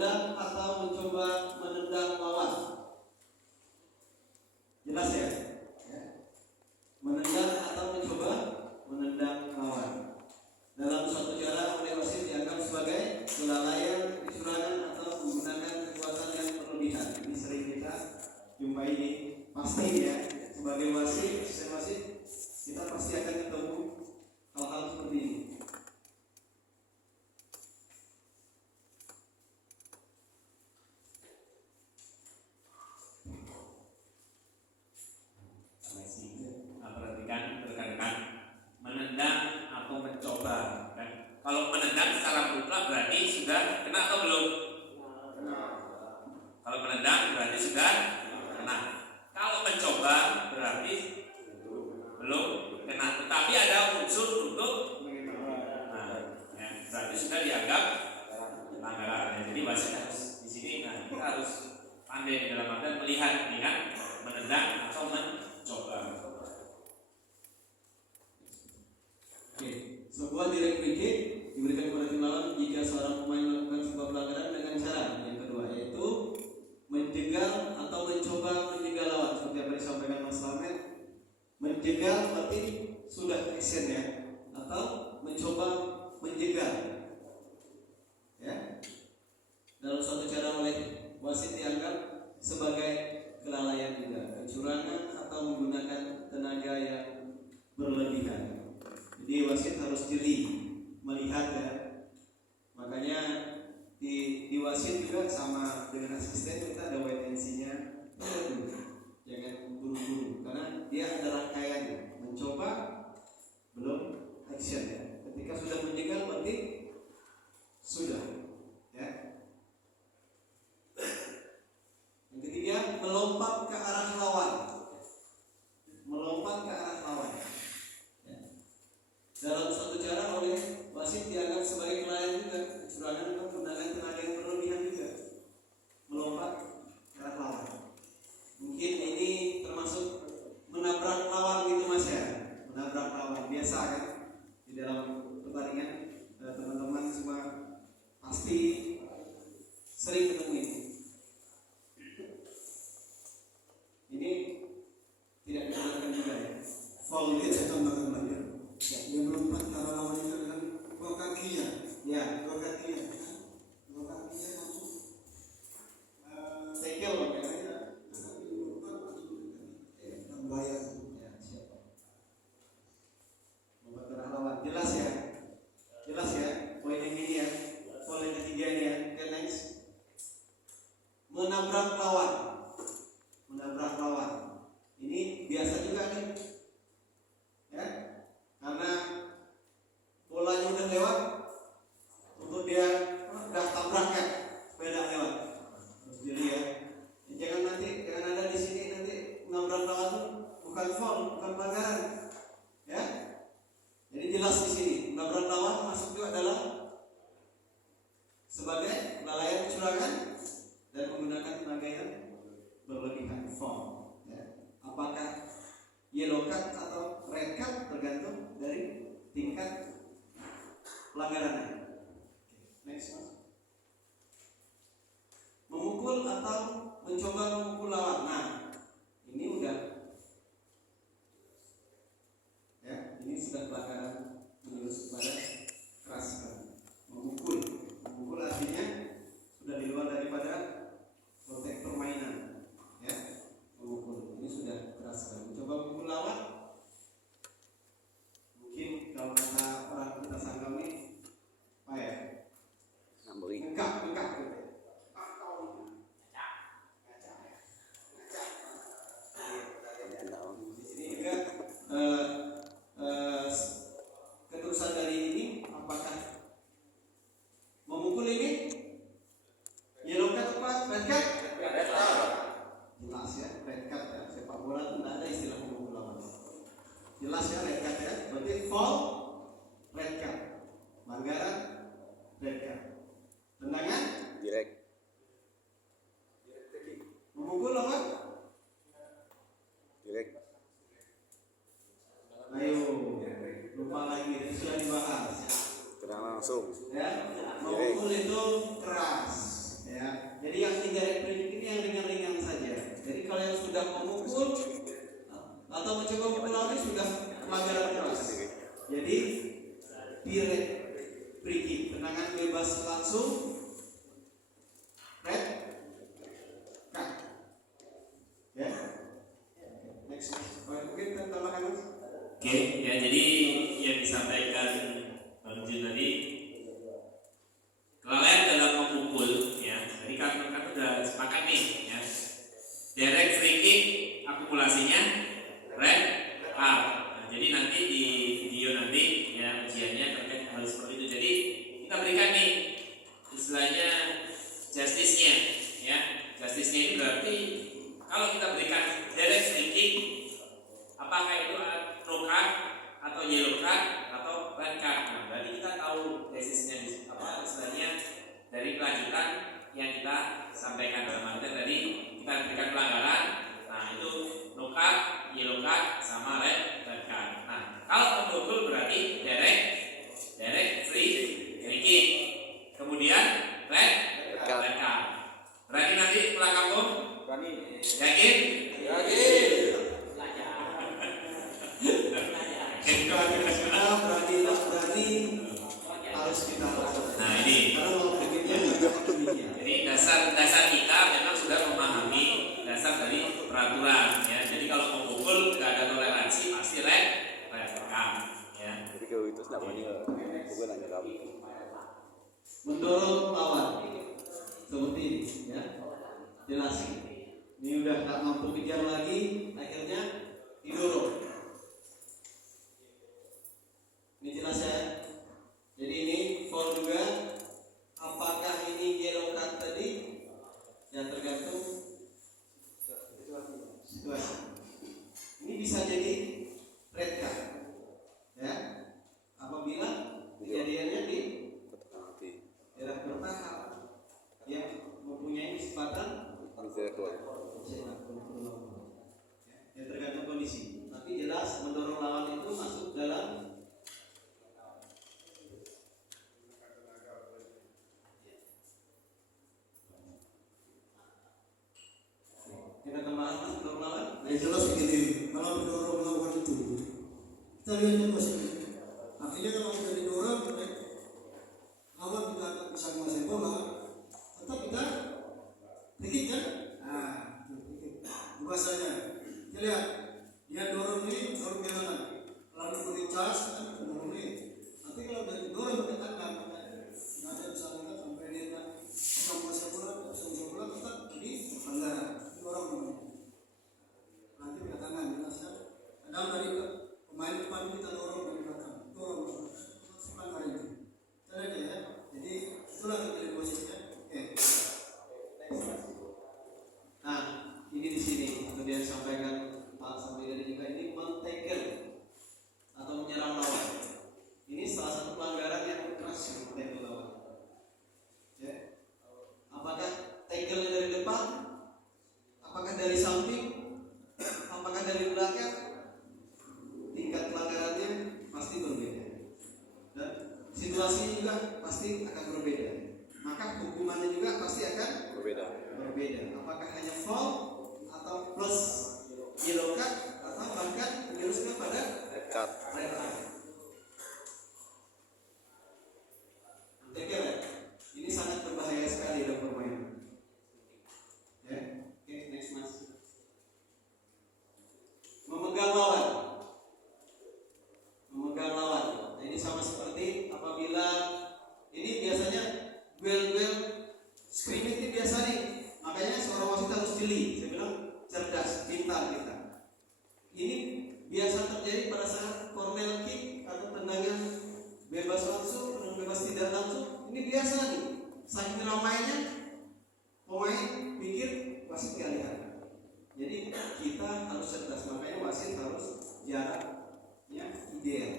menendang atau mencoba menendang lawan. Jelas ya? Menendang atau mencoba menendang lawan. Dalam suatu cara oleh wasit dianggap sebagai kelalaian, kecurangan atau menggunakan kekuatan yang berlebihan. Ini sering kita jumpai ini. Pasti ya, sebagai wasit, asisten wasit, kita pasti akan ketemu hal-hal seperti ini. Perhatikan rekan-rekan, menendang atau mencoba kan? Kalau menendang secara mutlak berarti sudah kena atau belum? Kalau menendang berarti sudah kena. Kalau mencoba berarti belum kena, tetapi ada unsur untuk berarti sudah dianggap pelanggaran. Jadi wasit harus di sini, kita harus pandai dalam artian melihat menendang atau mencoba. Oke, sebuah direct free kick diberikan kepada tim lawan jika seorang pemain melakukan sebuah pelanggaran dengan cara yang kedua, yaitu menjegal atau mencoba menjegal lawan. Seperti apa disampaikan Mas Slamet, menjegal berarti sudah action ya, atau mencoba menjegal ya. Dalam suatu cara oleh wasit dianggap sebagai kelalaian juga, kecurangan atau menggunakan tenaga yang berlebihan. Jadi wasit harus jeli melihat ya. Makanya di wasit juga sama dengan asisten kita ada wait and see-nya. Jangan buru-buru karena dia ada rangkaiannya. Mencoba belum action ya. Ketika sudah menjegal berarti sudah ya. Yang ketiga, melompat ke arah lawan. Melompat ke arah lawan. Dalam suatu cara oleh wasit dianggap sebagai kelalaian juga, kecurangan atau menggunakan tenaga yang berlebihan juga, melompat ke arah lawan. Mungkin ini termasuk menabrak lawan gitu Mas ya, menabrak lawan biasa kan di dalam pertandingan. Teman-teman semua pasti sering ketemu ini. Ini tidak dibenarkan juga ya. Foul itu saya tambahkan lagi. Ya, dia melompat ke arah lawan itu dengan dua kakinya. Ya, dua kakinya. Dua kakinya langsung tackle makanya. Bahaya. Ya, siapa? Melompat ke arah lawan. Jelas ya? Jelas ya? Poin yang ini ya. Poin yang ketiga ini ya. Oke, next. Menabrak lawan. Menabrak lawan. Ini biasa juga nih. Ya. Karena bolanya udah lewat, untuk dia udah tabrakan sepeda lewat. Jadi ya, jangan ada di sini nanti nabrak lawan tuh bukan foul, bukan pelanggaran, ya. Jadi jelas di sini nabrak lawan masuk juga adalah sebagai kelalaian, kecurangan dan menggunakan tenaga yang berlebihan, foul. Ya. Apakah yellow card atau red card tergantung dari tingkat pelanggarannya. Next mas. Memukul atau mencoba memukul lawan. Nah, ini udah ya, ini sudah pelanggaran menjurus kepada keras. Memukul artinya sudah di luar daripada konteks permainan. Ya, memukul ini sudah keras. Mencoba memukul lawan, mungkin kalau kata orang kita sangka nih, apa ya? Engkak gitu. populasinya red up. Nah, jadi nanti di video nanti ya ujiannya terkait hal seperti itu. Jadi kita berikan nih istilahnya justice-nya ya. Justice-nya ini berarti kalau kita berikan direct free kick, apakah itu no card atau yellow card atau red card. Nah, berarti kita tahu desisnya apa istilahnya dari kelanjutan yang kita sampaikan dalam artian tadi kita berikan pelanggaran. Nah, itu no card, yellow card sama red card. Nah, kalau unlawful berarti direct free kick. Kemudian red card. Berani nanti pulang kampung? Berani. Yakin? Berani harus kita lakukan. Nah, ini Karena mau pikirnya demikian. jadi dasar kita memang sudah memahami dasar dari peraturan ya. Jadi kalau mau pukul nggak ada toleransi pasti red card ya. Jadi kalau itu tidak berani bukan hanya kamu. Mendorong lawan seperti ini ya, jelas ini udah tak mampu kejar lagi, akhirnya didorong. Ini jelas ya. Jadi ini foul juga. Apakah ini yellow card tadi? Ya tergantung situasi. Ini bisa jadi red card ya, apabila kejadiannya di daerah bertahap yang mempunyai kesempatan ya tergantung kondisi. Tapi jelas mendorong lawan itu masuk dalam kita kembali mendorong lawan. Nah, jelas begini, kalau mendorong lawan itu kita lihat masih. Artinya kalau kita didorong, lawan kita akan bisa menguasai bola, tetap kita dikit kan? Nah, itu bahasanya. Kita lihat, dia dorong ini, dorong ke kanan. Lalu beri cas, kan dorong ini. Nanti kalau dari dorong ke kanan, nggak ada bisa lihat sampai dia bisa menguasai bola, bisa menguasai bola, tetap jadi pelanggaran. Dorong namanya. Nanti ke tangan, jelas ya. Kadang dari pemain depan kita dorong dari belakang, dorong, pelanggaran itu. Kita lihat ya. Jadi itulah kita posisinya. Oke. Nah, ini di sini kemudian sampaikan Pak Sambil juga ini men-tackle atau menyerang lawan. Ini salah satu pelanggaran yang keras men-tackle lawan. Ya. Apakah tackle dari depan? Apakah dari samping? Apakah dari belakang? Tingkat pelanggarannya pasti berbeda. Dan situasinya juga pasti akan berbeda. Maka hukumannya juga pasti akan Berbeda. Apakah hanya foul atau plus yellow card atau bahkan menjuruskan pada Red card. red card. Tackle ini sangat berbahaya sekali dalam permainan. Ya, oke, next mas. Memegang lawan. Nah, ini sama seperti apabila ini biasanya duel screening itu biasa nih. Makanya seorang wasit harus jeli. Saya bilang cerdas, pintar kita. Ini biasa terjadi pada saat corner kick atau tendangan bebas langsung, tendangan bebas tidak langsung. Ini biasa nih. Saking ramainya pemain pikir wasit gak lihat. Jadi kita harus cerdas. Makanya wasit harus jaraknya ideal.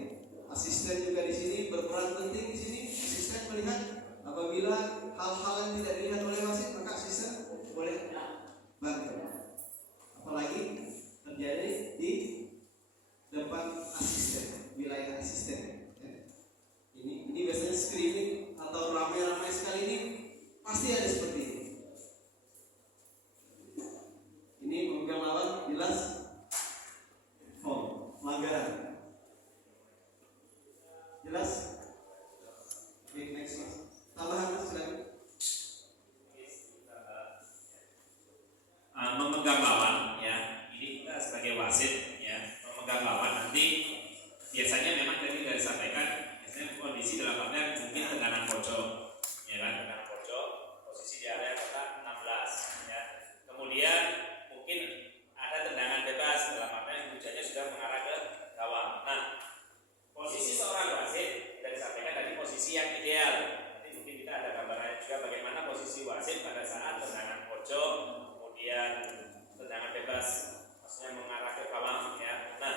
Asisten juga di sini berperan penting di sini. Asisten melihat apabila hal-hal yang tidak dilihat oleh wasit, maka asisten boleh bantu. Apalagi terjadi di depan asisten, wilayah asisten. Ini biasanya screening atau ramai-ramai sekali ini pasti ada seperti ini. Ini memegang lawan jelas foul, pelanggaran. Jelas? Oke, next mas. Tambahan mas, silakan. Memegang lawan ya, ini kita sebagai wasit ya, memegang lawan nanti biasanya memang tadi sudah disampaikan, biasanya kondisi dalam artian mungkin tekanan pojok ya kan, tekanan pojok posisi wasit pada saat tendangan pojok, kemudian tendangan bebas, maksudnya mengarah ke gawang ya. Nah,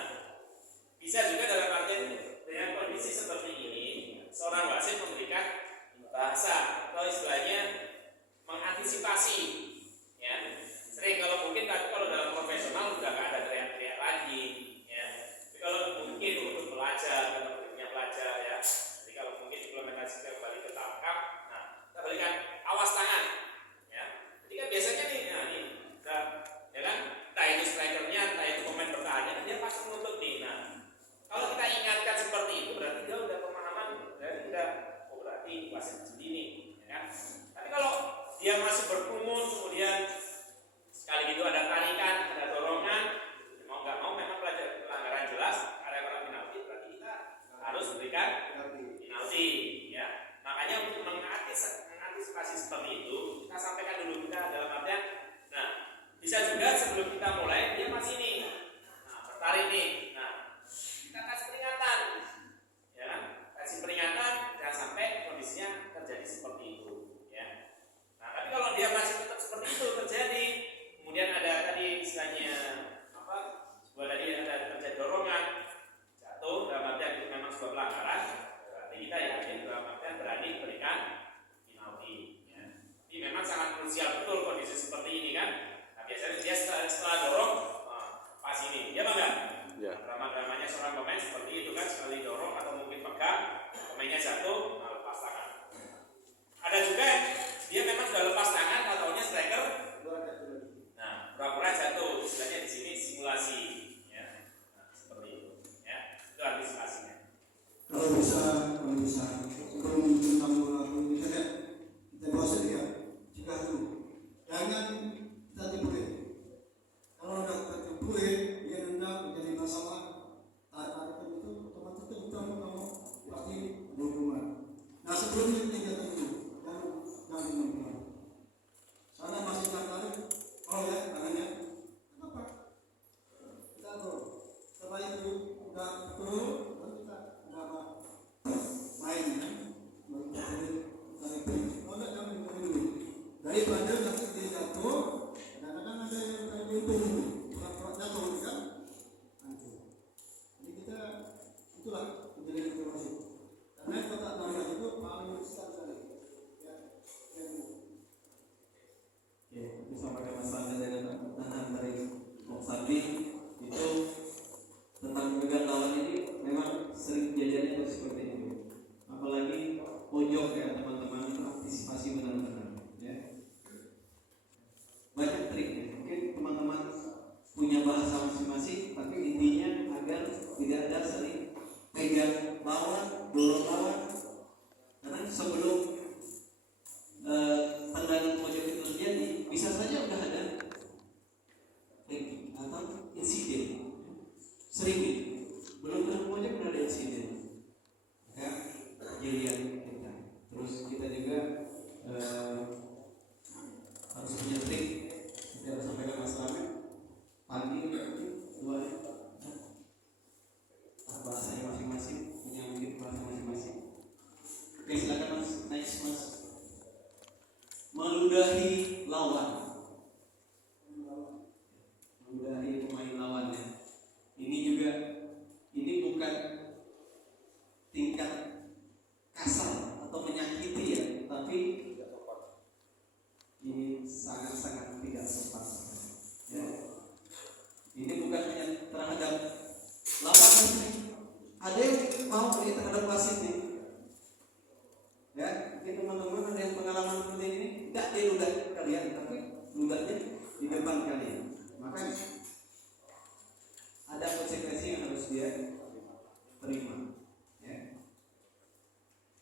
bisa juga dalam artian dengan kondisi seperti ini, seorang wasit memberikan bahasa atau istilahnya mengantisipasi ya. Sering kalau mungkin, tapi kalau dalam profesional udah gak ada teriak-teriak lagi ya. Tapi kalau mungkin untuk pelajar atau berikutnya pelajar ya, jadi kalau mungkin implementasi kembali ke tangkap, nah kita berikan awas tangan ya. Jadi kan biasanya nih, nah ini udah, ya kan, entah itu strikernya, entah itu pemain bertahannya, dia pasti menuntut nih. Nah, kalau kita ingatkan seperti itu berarti dia udah pemahaman, berarti udah, oh berarti wasit begini ya kan. Tapi kalau dia masih berkerumun, kemudian sekali gitu ada tarikan, ada dorongan, mau nggak mau memang pelanggaran jelas, area penalti, berarti kita harus berikan penalti ya. Makanya untuk mengantisipasi seperti itu, kita sampaikan dulu kita dalam artian, nah bisa juga sebelum kita mulai dia masih nih, nah tertarik nih, nah kita kasih peringatan ya kan, kasih peringatan jangan sampai kondisinya terjadi seperti itu ya. Nah tapi kalau dia masih tetap seperti itu terjadi, kemudian ada tadi istilahnya apa, sebuah tadi ada terjadi dorongan, jatuh, dalam artian itu memang sebuah pelanggaran, berarti kita yakin dalam artian berani berikan penalti ya. Tapi memang sangat krusial betul kondisi seperti ini kan. Nah biasanya dia setelah dorong, pas ini dia bangga Ya. drama-dramanya seorang pemain seperti itu kan, sekali dorong atau mungkin pegang, pemainnya jatuh, nah lepas tangan. Ada juga yang dia memang sudah lepas tangan, ataunya striker, nah pura-pura jatuh, istilahnya di sini simulasi ya. Nah, seperti itu ya, itu antisipasinya. Kalau bisa sebelum kita melakukan kita bahas ya, cegah dulu. Jangan kita tipuin. Kalau udah kita tipuin, dia nendang menjadi masalah. Tarik itu otomatis kita kamu pasti berhubungan. Nah sebelumnya kita tunggu, jangan menang. Sana masih tertarik, oh ya tangannya, kenapa? Kita turun. Setelah itu udah turun, baru kita udah main ya. Baru kita tarik. Oh enggak, jangan dulu. Daripada nanti dia jatuh, kadang-kadang ada yang kayak gitu, pura-pura jatuh kan? Jadi kita itulah menjadi informasi. Karena kotak nomor itu paling besar sekali. Ya, Oke, disampaikan masalah dari tahanan dari Moksabi itu tentang pemegang lawan ini memang sering kejadiannya seperti itu. Apalagi pojok ya teman-teman, antisipasi benar-benar ya. Banyak trik ya. Mungkin teman-teman punya bahasa masing-masing, tapi intinya agar tidak ada saling pegang lawan, dorong lawan. Karena sebelum tendangan pojok itu terjadi, bisa saja udah ada atau insiden. Sering gitu. Belum tendangan pojok udah ada insiden. Ya, kejadian kita. Terus kita juga harus punya trik. Kita harus sampaikan masalahnya. Pagi dua bahasanya masing-masing, punya mungkin bahasa masing-masing. Oke, silakan mas, next mas. Meludahi lawan, meludahi pemain lawannya. Ini juga, ini bukan tingkat kasar atau menyakiti ya, tapi ini sangat-sangat tidak sopan. Ya. Ini bukan hanya terhadap lawan ini. Ada yang mau ini terhadap wasit nih. Ya, mungkin teman-teman ada yang pengalaman seperti ini, tidak dia ludah kalian, tapi ludahnya di depan kalian. Makanya ada konsekuensi yang harus dia terima. Ya.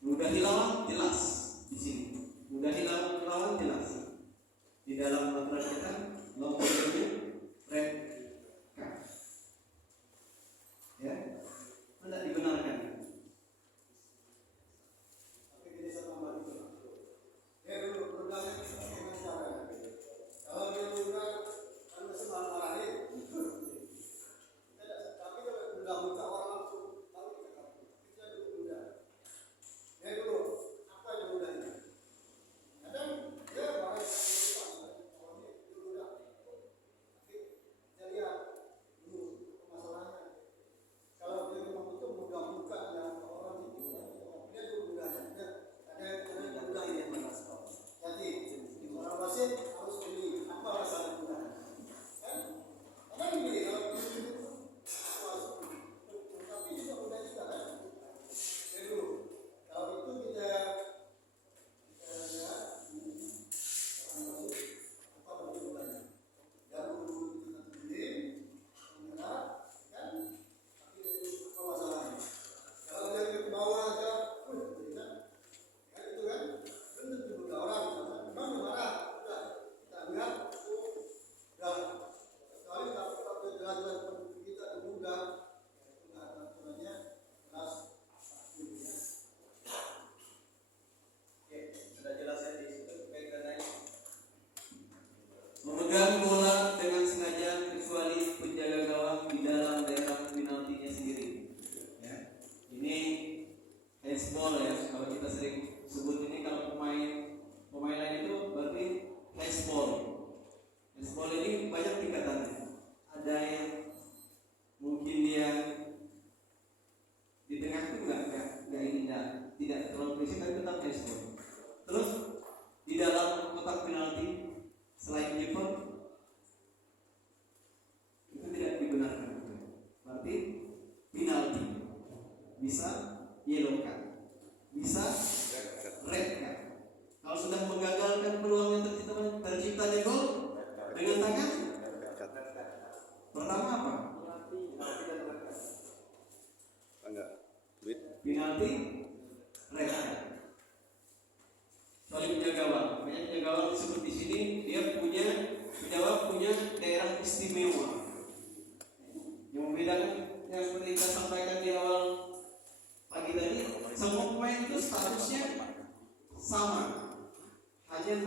Ludahi lawan jelas di sini. Ludahi lawan jelas. Di dalam aturan kita nomor 7 red card. Ya, tidak dibenarkan. tapi kita bisa tambah itu. Ya dulu berdagang dengan cara. Kalau dia udah kan sebab marahin. Tapi kalau udah minta orang langsung, tahu kita dulu udah. Ya dulu apa yang udah ini? Kadang dia bahas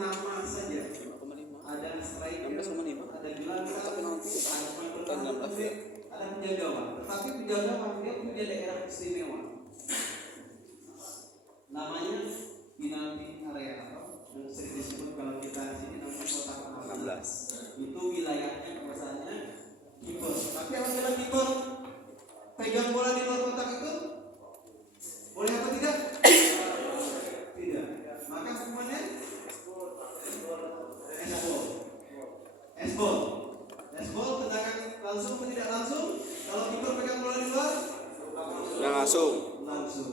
nama saja. 5,5. Ada striker, 16,5. ada gelandang, Tapi nanti ada pemain bukan bertahan, 16 ya. ada penjaga gawang. Tetapi penjaga gawang dia punya daerah istimewa. Namanya penalti area atau yang sering disebut kalau kita di sini namanya kotak 16. Itu wilayahnya kekuasaannya kiper. Tapi apabila kiper pegang bola di luar kotak itu boleh apa tidak? Tidak. Maka hukumannya S-ball. S-ball tendangan langsung atau tidak langsung? Kalau kiper pegang bola di luar Yang langsung. langsung.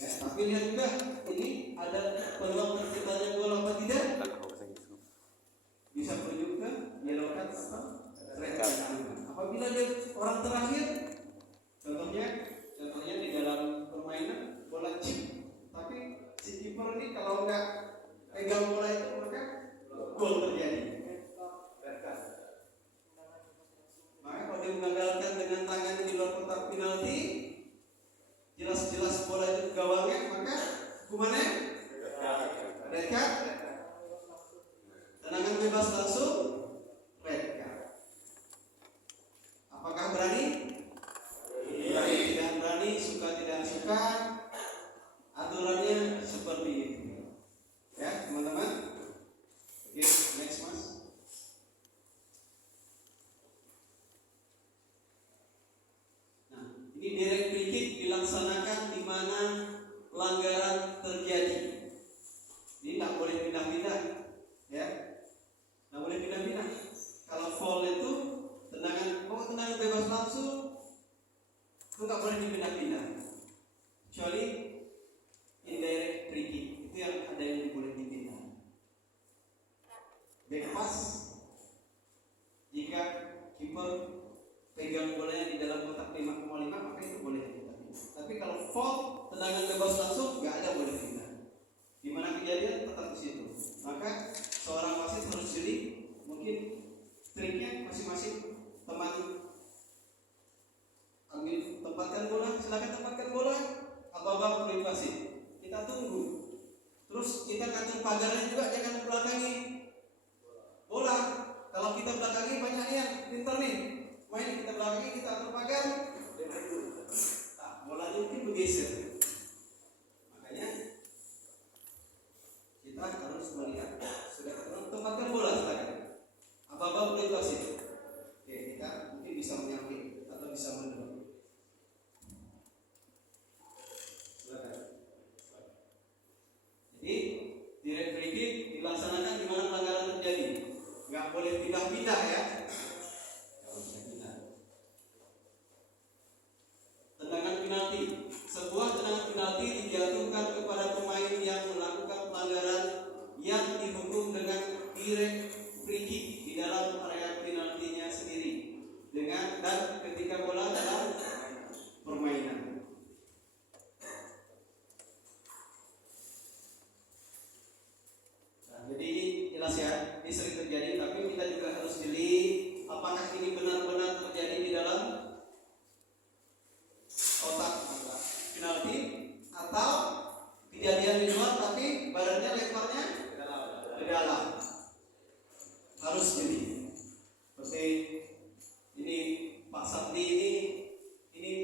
Ya, tapi lihat juga ini ada peluang terciptanya gol apa tidak? Bisa menunjukkan yellow card atau red card. Apabila dia orang terakhir, contohnya di dalam permainan bola chip, tapi si kiper ini kalau nggak pegang bola itu maka gol terjadi. Red card. Maka kalau dia mengandalkan dengan tangannya di luar kotak penalti, jelas-jelas bola itu ke gawangnya, maka hukumannya red card. Tendangan bebas langsung red card. Apakah berani? Tidak berani, suka tidak suka. Aturannya seperti itu. Ya, teman-teman. Oke, next mas. Nah, ini direct free kick dilaksanakan di mana pelanggaran terjadi. Ini nggak boleh pindah-pindah, ya. Nggak boleh pindah-pindah. Kalau foul itu tendangan bebas langsung itu nggak boleh dipindah-pindah. Kecuali indirect free kick itu yang ada yang boleh dipindah. Back pass jika kiper pegang bolanya di dalam kotak 5,5 maka itu boleh dipindah. Tapi kalau foul tendangan bebas langsung nggak ada boleh pindah. Di mana kejadian tetap di situ. Maka seorang wasit harus jeli, mungkin triknya masing-masing teman ambil tempatkan bola, silakan tempatkan bola, apa-apa perlu wasit. Kita tunggu. Terus kita ngatur pagarnya juga jangan belakangi bola. Kalau kita belakangi banyak yang pintar nih. Main kita belakangi, kita atur pagar. Nah, bolanya mungkin bergeser. Makanya kita harus melihat sudah tempatkan bola silakan. Apa-apa perlu wasit. Oke, kita mungkin bisa menyambung atau bisa mendorong. Jadi direct free kick dilaksanakan di mana pelanggaran terjadi. Nggak boleh pindah-pindah ya. Tendangan penalti. Sebuah tendangan penalti dijatuhkan kepada pemain yang melakukan pelanggaran yang dihukum dengan direct free kick di dalam area penaltinya sendiri dan ketika bola dalam permainan. Jadi jelas ya, ini sering terjadi, tapi kita juga harus jeli apakah ini benar-benar terjadi di dalam kotak penalti atau kejadian di luar tapi badannya lemparnya ke dalam. Harus jeli. Seperti ini Pak Sabdi ini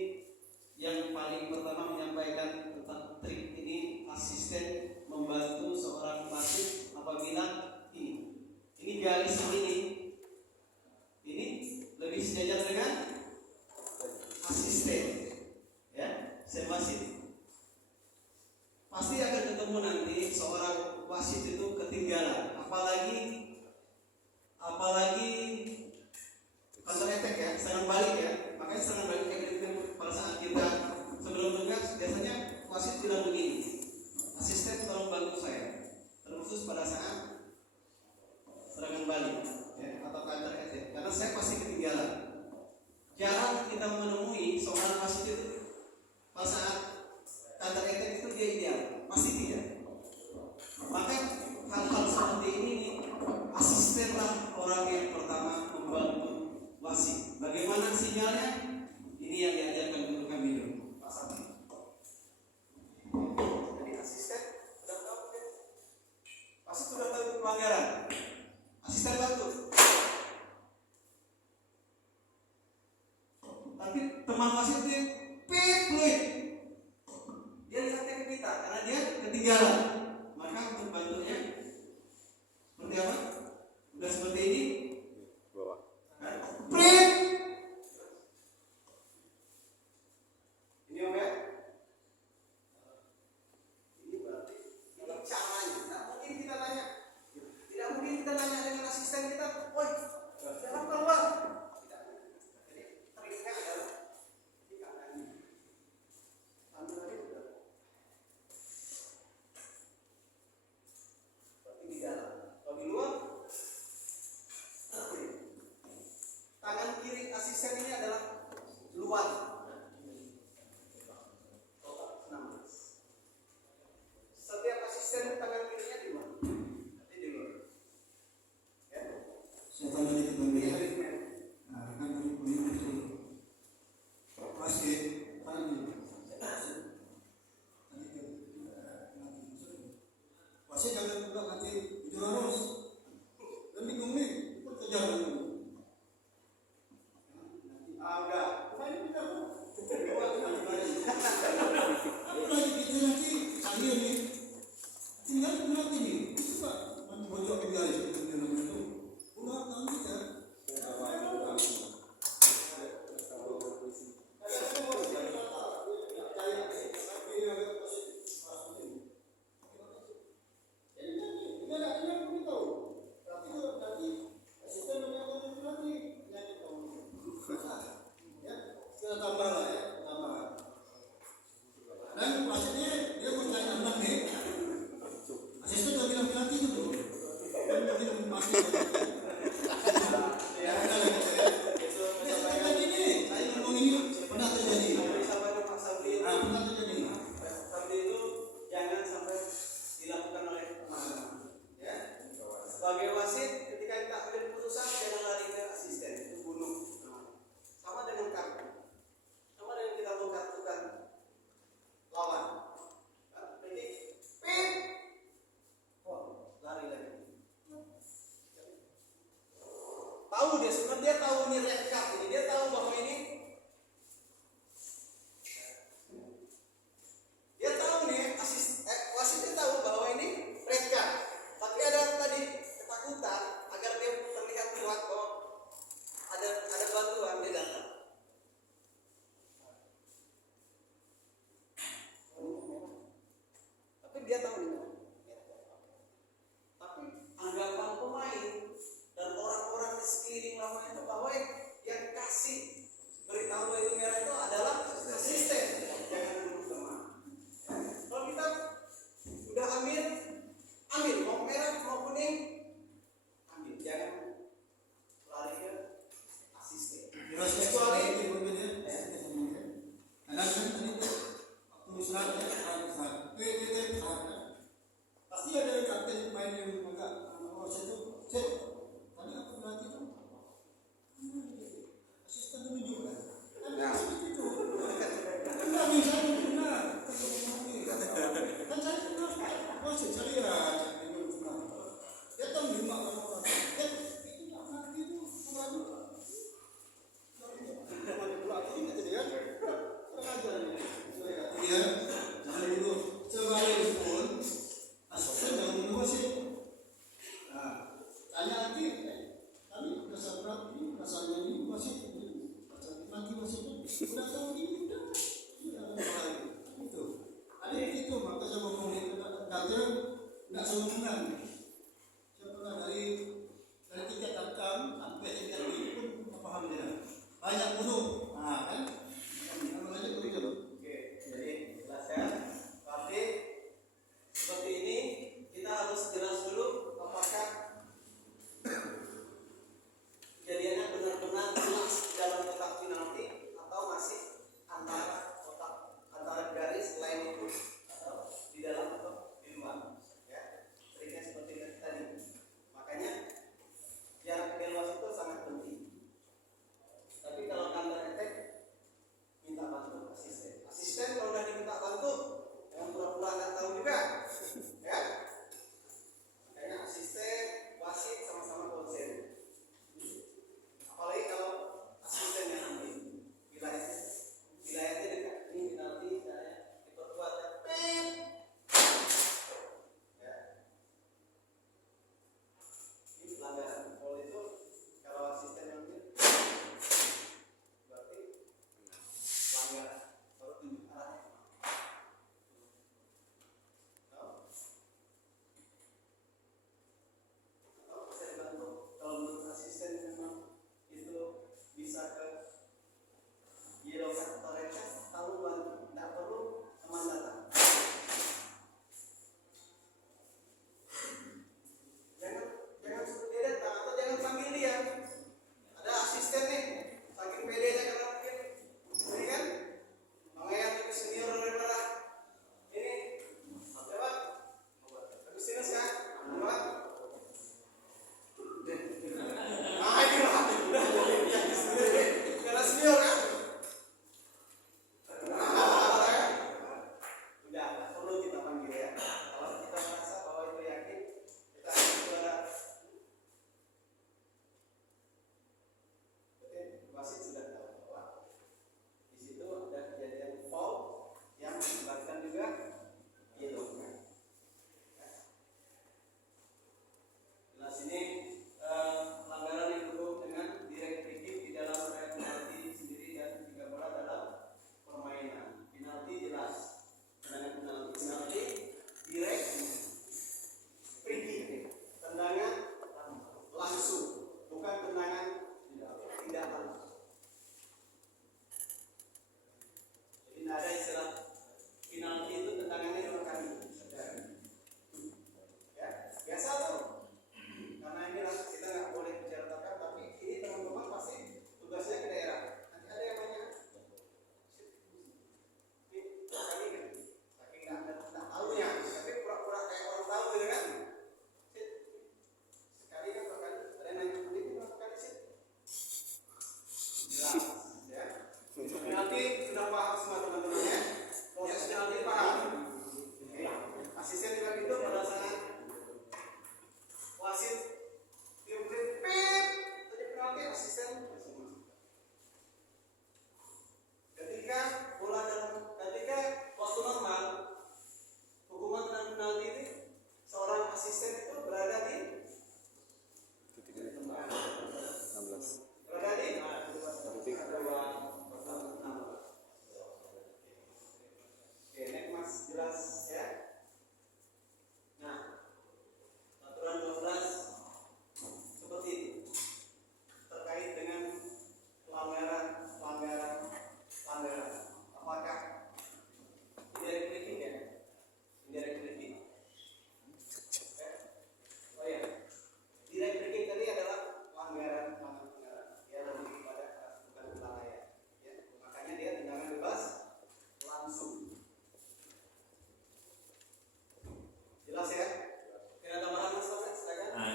yang paling pertama menyampaikan tentang trik ini, asisten membantu seorang wasit apabila ini garis ini lebih sejajar dengan asisten, ya, wasit. Pasti akan ketemu nanti seorang wasit itu ketinggalan, apalagi counter attack ya, serangan balik ya. Makanya serangan balik yang pada saat kita sebelum tugas biasanya wasit bilang begini, asisten tolong bantu saya, terkhusus pada saat serangan balik ya, atau counter attack, karena saya pasti ketinggalan. Jarang kita menemui seorang wasit itu pada saat counter attack itu dia ideal, pasti tidak. Maka hal-hal seperti ini asistenlah orang yang pertama membantu wasit. Bagaimana sinyalnya? Ini yang diajarkan guru kami dulu. Jadi asisten sudah tahu kan? pelanggaran. Asisten bantu. Tapi teman wasit dia pit fluid. Dia lihatnya ke kita karena dia ketinggalan. Maka untuk bantunya seperti apa? Udah seperti ini. Bawah. Prit. Ini apa ya? Ini berarti ini caranya. Tidak mungkin kita nanya. Tidak mungkin kita nanya dengan asisten kita. Woi, jangan keluar. Tidak. Jadi triknya adalah di kanan ini. Sambil lagi sudah. Berarti di dalam. Kalau di luar, tangan kiri asisten ini adalah luar. Setiap asisten tangan kirinya di mana? Nanti di luar. Ya. Saya tanya dikit Bang ya. Nah, kan dari kuliah itu wasit tadi. Wasit jangan juga nanti itu harus. Dan bingung nih, ikut kejar dulu. Enggak. Main kita bu. Aku lagi kita nanti canggih nih. Tinggal nanti nih. Itu Pak, nanti bocor ke garis itu. Udah tahu kita. Kita tambah lah ya, tambah. Dan wasitnya dia mau tanya anak nih. Asisten udah bilang pelatih itu tuh. Dan dia bilang masih. Ya, ada lagi. Saya ini, saya ngomong ini pernah terjadi. Sampai ke Pak Sabri itu, Pernah terjadi. Sabri itu jangan sampai dilakukan oleh teman-teman. Ya. Sebagai wasit, ketika kita ambil keputusan jangan lari ke asisten, itu bunuh. Sama dengan kartu. Sama dengan kita mengkartukan lawan. Jadi, pip. Oh, lari lagi. Tahu dia sebenarnya dia tahu ini red card ini, dia tahu bahwa ini dia tahu nih wasit dia tahu bahwa ini red card. Tapi ada tadi ketakutan agar dia terlihat kuat bahwa ada bantuan dia datang. Tapi dia tahu ini. Tapi anggapan pemain dan orang-orang di sekeliling lawan itu bahwa yang kasih beritahu itu merah itu adalah asisten. Jangan dulu teman. Kalau kita udah ambil mau merah mau kuning, ambil. Jangan lari ke asisten. Kecuali Kadang kan tadi waktu serat pasti ada kapten main yang agak wasit itu cek tadi aku berarti tuh asisten menunjuk kan seperti itu enggak bisa benar kan saya kenal wasit saya lihat dia tahu lima orang itu tak ngerti itu kurang ya, jangan dulu sebalikpun asisten jangan dulu wasit. Nah, tanya lagi, kami dasar berat ini, rasanya ini wasit ini, nanti wasitnya udah tahu ini udah mulai itu. Ada itu maka saya ngomongin datang nggak semenang. Saya pernah dari tiket datang sampai tiket ini pun paham dia. Banyak bunuh, nah kan? Kalau aja begitu loh. jadi jelaskan. Berarti seperti ini kita harus jelas dulu apakah kejadiannya benar-benar jelas dalam kotak penalti atau masih antara garis lain itu atau di dalam atau di luar. Ya, triknya seperti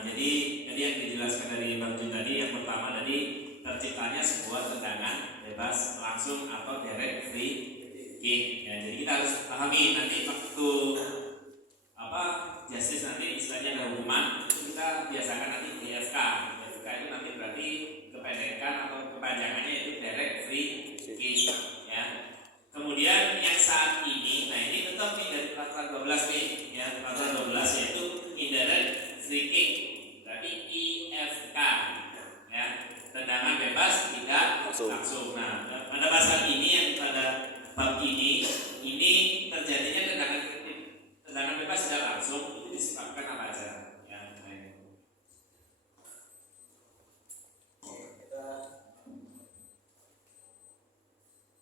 jadi yang dijelaskan dari Bang Jun tadi, yang pertama tadi terciptanya sebuah tendangan bebas langsung atau direct free kick. Ya, jadi kita harus pahami nanti waktu justice nanti istilahnya ada hukuman, kita biasakan nanti DFK. DFK itu nanti berarti kependekan atau kepanjangannya itu direct free kick. Ya. Kemudian yang saat ini, nah ini tetap nih dari peraturan 12 nih, ya peraturan 12 yaitu indirect free kick, berarti IFK, ya tendangan bebas tidak langsung. Nah pada pasal ini yang pada bab ini terjadinya tendangan bebas tidak langsung itu disebabkan apa aja?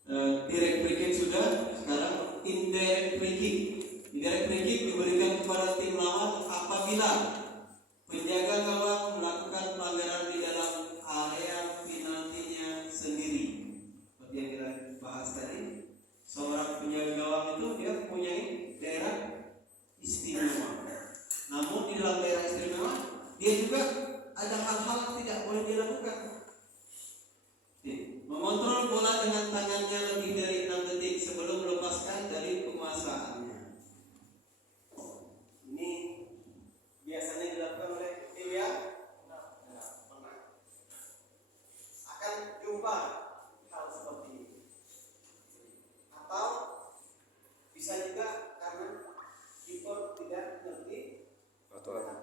Ya, direct free kick sudah, sekarang indirect free kick. Indirect free kick diberikan kepada tim lawan apabila penjaga gawang melakukan pelanggaran di dalam area penaltinya sendiri. Seperti yang kita bahas tadi, seorang penjaga gawang itu dia mempunyai daerah istimewa. Namun di dalam daerah istimewa dia juga ada hal-hal yang tidak boleh dilakukan. Mengontrol bola dengan tangannya lebih dari 6 detik sebelum melepaskan dari penguasaannya. Ini biasanya dilakukan oleh tim yang menang. Akan jumpa hal seperti ini. Atau bisa juga karena kiper tidak mengerti aturan.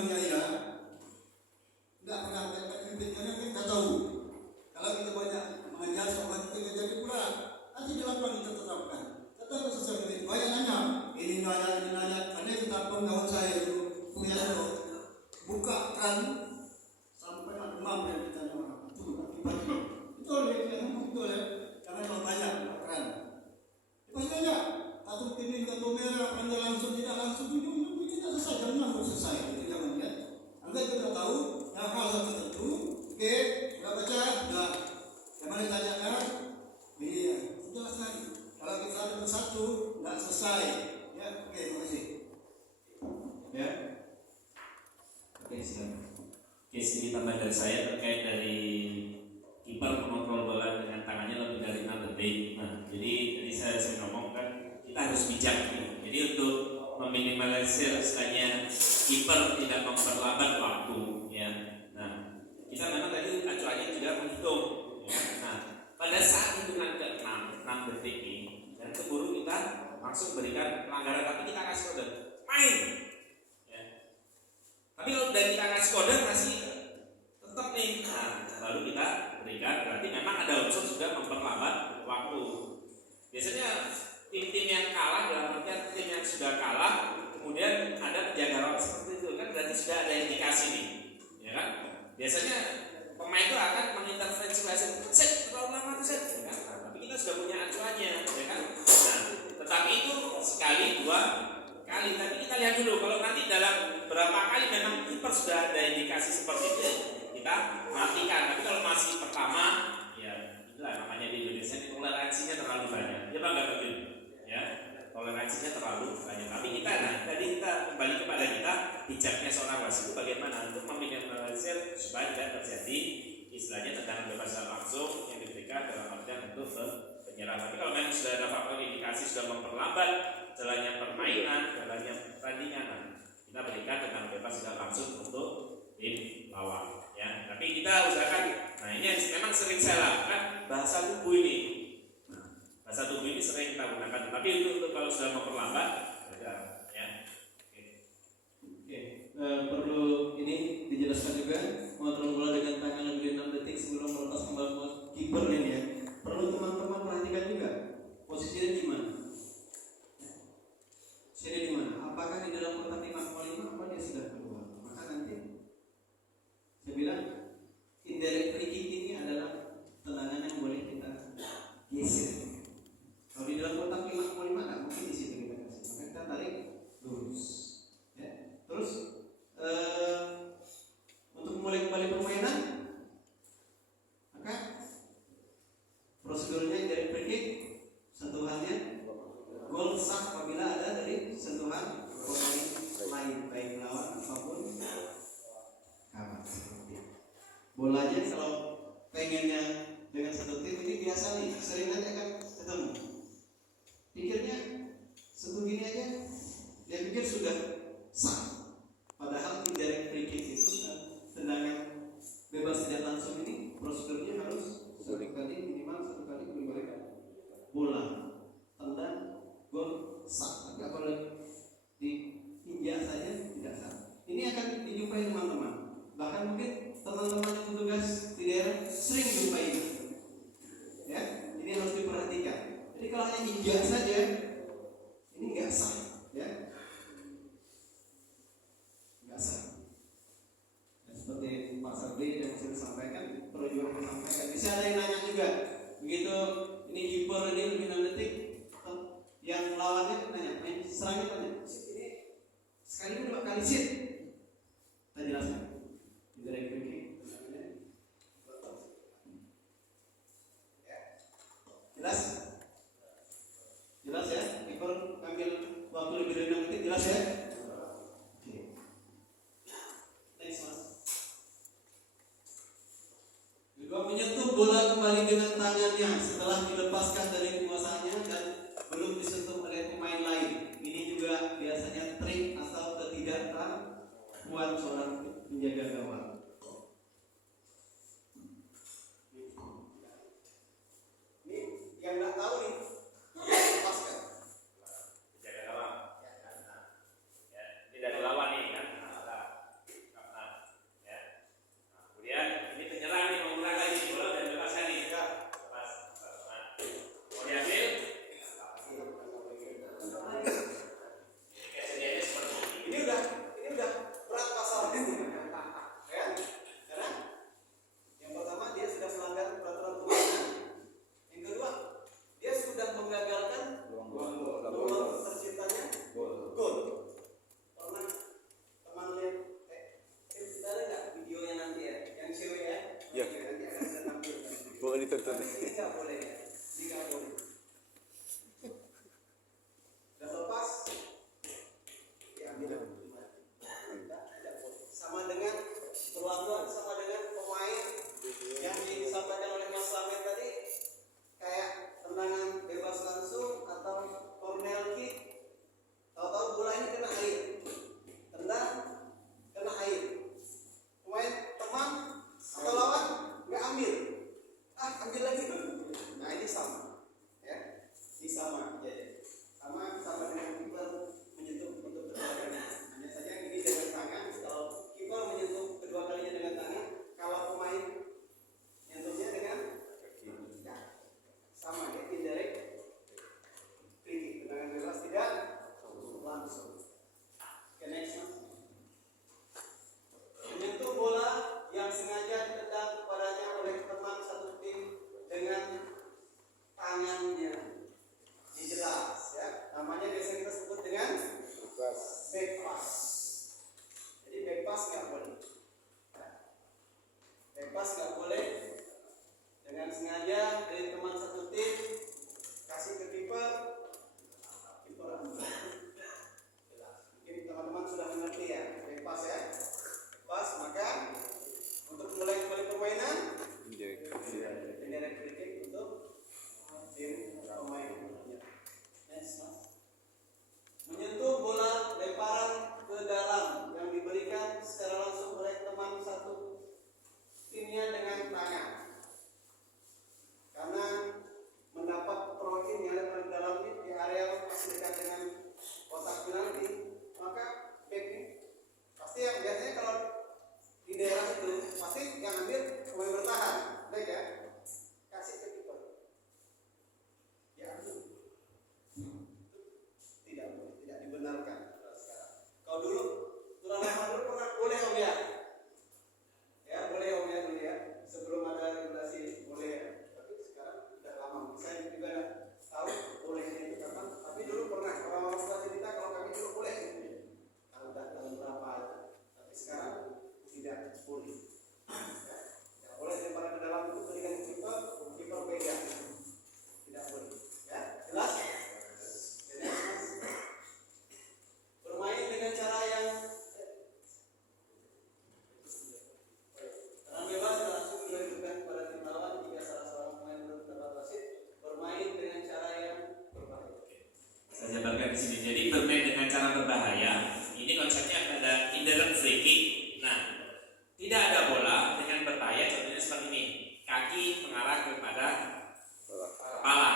memangnya iya, nggak pernah pimpin karena kita tahu. Kalau kita banyak mengajar sama kita jadi pula, nanti di lapangan kita tetapkan. Tetap sesuai banyak nanya, ini nanya, karena kita kawan saya itu punya itu buka kan sampai demam dan ditanya orang itu akibatnya. Itu oleh yang ngomong itu oleh karena kalau banyak keren. Pasti aja satu ini satu merah, anda langsung tidak langsung ujung kita selesai jangan selesai itu jangan ya. Anda juga tahu yang hal tertentu, oke, sudah baca, sudah. Yang mana ditanyakan, iya, sudah selesai. Kalau kita satu persatu, tidak selesai. Ya, oke, terima kasih. Ya. Oke, silakan. Oke, sedikit tambahan dari saya terkait dari kiper mengontrol bola dengan tangannya lebih dari 6 detik. Nah, jadi tadi saya ngomong kan kita harus bijak gitu. Jadi untuk meminimalisir istilahnya kiper tidak memperlambat waktu ya. Nah, kita memang tadi acuannya juga menghitung ya. Nah, pada saat hitungan ke 6 detik ini dan keburu kita langsung berikan pelanggaran, tapi kita kasih kode main ya. Tapi kalau udah kita kasih kode masih tetap nih, nah, baru kita berikan, berarti memang ada unsur juga memperlambat waktu. Biasanya tim-tim yang kalah dalam artian tim yang sudah kalah kemudian ada penjaga waktu seperti itu kan berarti sudah ada indikasi nih, ya kan? Biasanya pemain itu akan mengintervensi wasit, set terlalu lama tuh set, ya kan? Nah, tapi kita sudah punya acuannya, ya kan? Nah, tetapi itu sekali, 2 kali, tapi kita lihat dulu kalau nanti dalam berapa kali memang kiper sudah ada indikasi seperti itu, kita matikan. Tapi kalau masih pertama, ya itulah namanya di Indonesia ini toleransinya terlalu banyak. Ya Bang, nggak betul, ya toleransinya terlalu banyak. Tapi kita, nah tadi kita kembali kepada kita bijaknya seorang wasit itu bagaimana untuk meminimalisir supaya tidak terjadi istilahnya tendangan bebas langsung yang diberikan dalam artian untuk penyerang. Tapi kalau memang sudah ada faktor indikasi sudah memperlambat jalannya permainan, jalannya pertandingan, nah, kita berikan tendangan bebas tidak langsung untuk tim lawan. Ya, tapi kita usahakan. Nah, ini memang sering saya lakukan bahasa tubuh ini. Nah, bahasa tubuh ini sering kita gunakan. Tapi itu untuk kalau sudah memperlambat, ya. Oke. Perlu ini dijelaskan juga mengontrol bola dengan tangan lebih dari 6 detik sebelum melepas kembali kiper ini ya. Perlu teman-teman perhatikan juga posisinya di mana. Posisinya di mana? Apakah di dalam kotak 5,5 apa dia sudah keluar? Maka nanti saya bilang indirect free kick ini adalah tendangan yang boleh kita geser. Kalau di dalam kotak 5,5 nggak mungkin di situ kita kasih, maka kita tarik lurus. Ya. Terus untuk memulai kembali permainan, maka prosedurnya indirect free kick, sentuhannya gol sah apabila ada dari sentuhan pemain lain baik lawan ataupun kawan. Bolanya kalau pengennya dengan satu tim ini biasa nih, sering nanti akan ketemu. Pikirnya sentuh gini aja, dia pikir sudah sah. Padahal indirect free kick itu tendangan bebas tidak langsung ini prosedurnya harus satu kali minimal satu kali memberikan bola tendang gol sah. Tapi kalau diinjak saja tidak sah. Ini akan dijumpai teman-teman. Bahkan mungkin teman-teman yang bertugas di daerah sering jumpai itu. Ya, ini harus diperhatikan. Jadi kalau hanya injak saja, ini nggak sah, ya, nggak sah. Dan seperti Pak Sabri yang sudah disampaikan, perlu juga disampaikan. Bisa ada yang nanya juga, begitu ini kiper ini lebih 6 detik, yang lawannya nanya, serangnya tanya, ini sekali 2 kali sit, kita jelaskan. Indirect free kick. Jelas? Jelas ya? Kiper ambil waktu lebih dari 6 detik, jelas ya? Oke. Next mas. Juga menyentuh bola kembali dengan tangannya setelah dilepaskan dari penguasanya dan belum disentuh oleh pemain lain. Ini juga biasanya trik atau ketidaktahuan seorang penjaga gawang. Ini yang nggak tahu nih, lepaskan. Penjaga gawang. Ya, ini dari lawan nih kan. dibenarkan. Kalau dulu turun level dulu pernah boleh om ya? Ya boleh om ya dulu ya. Sebelum ada regulasi boleh ya. Tapi sekarang udah lama. Saya juga nggak tahu bolehnya itu kapan. Tapi dulu pernah orang-orang tua cerita kalau kami dulu boleh. Kalau udah tahun berapa? Tapi sekarang tidak boleh. Tidak boleh lempar ke dalam itu dengan kiper beda. Tidak boleh. Ya jelas? Bermain dengan cara yang bebas dan langsung dilakukan kepada tim lawan jika salah seorang pemain belum mendapat wasit. Bermain dengan cara yang berbahaya. Saya jabarkan di sini. Jadi bermain dengan cara berbahaya. Ini konsepnya ada indirect free kick. Nah, tidak ada bola dengan berbahaya. Contohnya seperti ini. Kaki mengarah kepada kepala.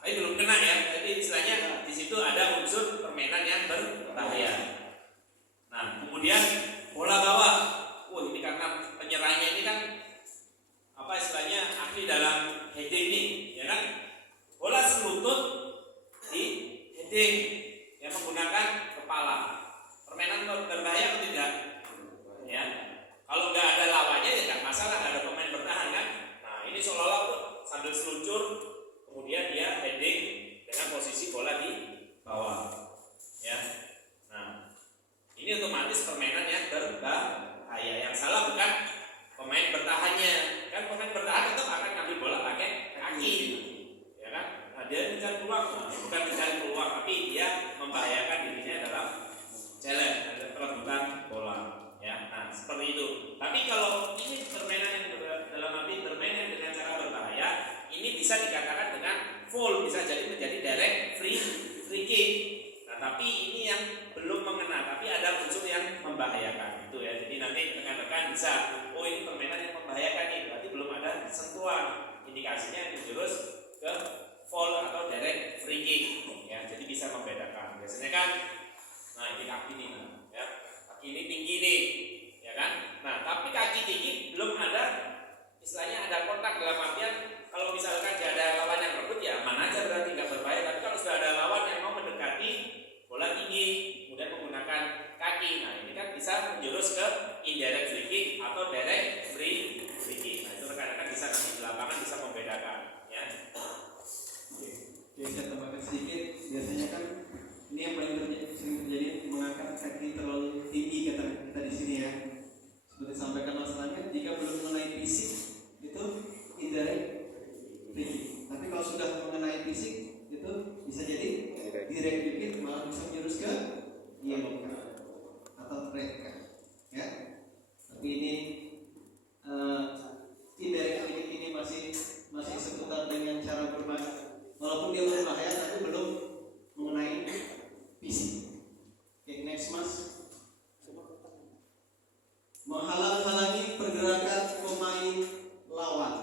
Tapi belum kena ya. Jadi istilahnya di situ ada unsur permainan yang berbahaya. Nah, kemudian bola bawah. Ini karena penyerangnya ini kan apa istilahnya ahli dalam heading nih, ya kan? Bola selutut di heading yang menggunakan kepala. Permainan berbahaya atau tidak? Ya. Kalau nggak ada lawannya ya nggak masalah, nggak ada pemain bertahan kan? Nah, ini seolah-olah sambil seluncur, kemudian dia heading dengan posisi bola di bawah. Ya. Nah, ini otomatis permainan yang berbahaya. Yang salah bukan pemain bertahannya. Kan pemain bertahan itu akan ngambil bola pakai kaki. Ya kan? Nah, dia mencari peluang, bukan mencari peluang, tapi dia membahayakan dirinya dalam challenge dan perebutan bola. Ya. Nah, seperti itu. Tapi kalau ini permainan yang dalam arti bermain dengan cara berbahaya, ini bisa dikatakan dengan foul, bisa jadi menjadi direct free kick. Nah, tapi ini yang belum mengena, tapi ada unsur yang membahayakan itu ya. Jadi nanti rekan-rekan bisa, ini permainan yang membahayakan ini, berarti belum ada sentuhan, indikasinya menjurus ke foul atau direct free kick ya. Jadi bisa membedakan. Biasanya kan, nah ini kaki ini, ya kaki ini tinggi nih, ya kan. Nah tapi kaki tinggi belum ada, istilahnya ada kontak dalam artian kalau misalkan tidak ada lawan yang rebut ya mana aja berarti nggak berbahaya. Tapi kalau sudah ada lawan yang mau mendekati bola tinggi, kemudian menggunakan kaki, nah ini kan bisa menjurus ke indirect free kick atau direct free kick. Nah itu rekan-rekan bisa nanti di lapangan bisa membedakan ya. Oke, saya tambahkan sedikit. Biasanya kan ini yang paling sering terjadi mengangkat kaki terlalu tinggi kata kita di sini ya. Seperti disampaikan masalahnya, jika belum mengenai fisik itu indirect free kick. Tapi kalau sudah mengenai fisik itu bisa jadi direct free kick, malah bisa menjurus ke yellow card atau red card. Ya. Tapi ini indirect free kick ini masih seputar dengan cara bermain. Walaupun dia berbahaya tapi belum mengenai fisik. Oke, next mas. Menghalang-halangi pergerakan pemain lawan.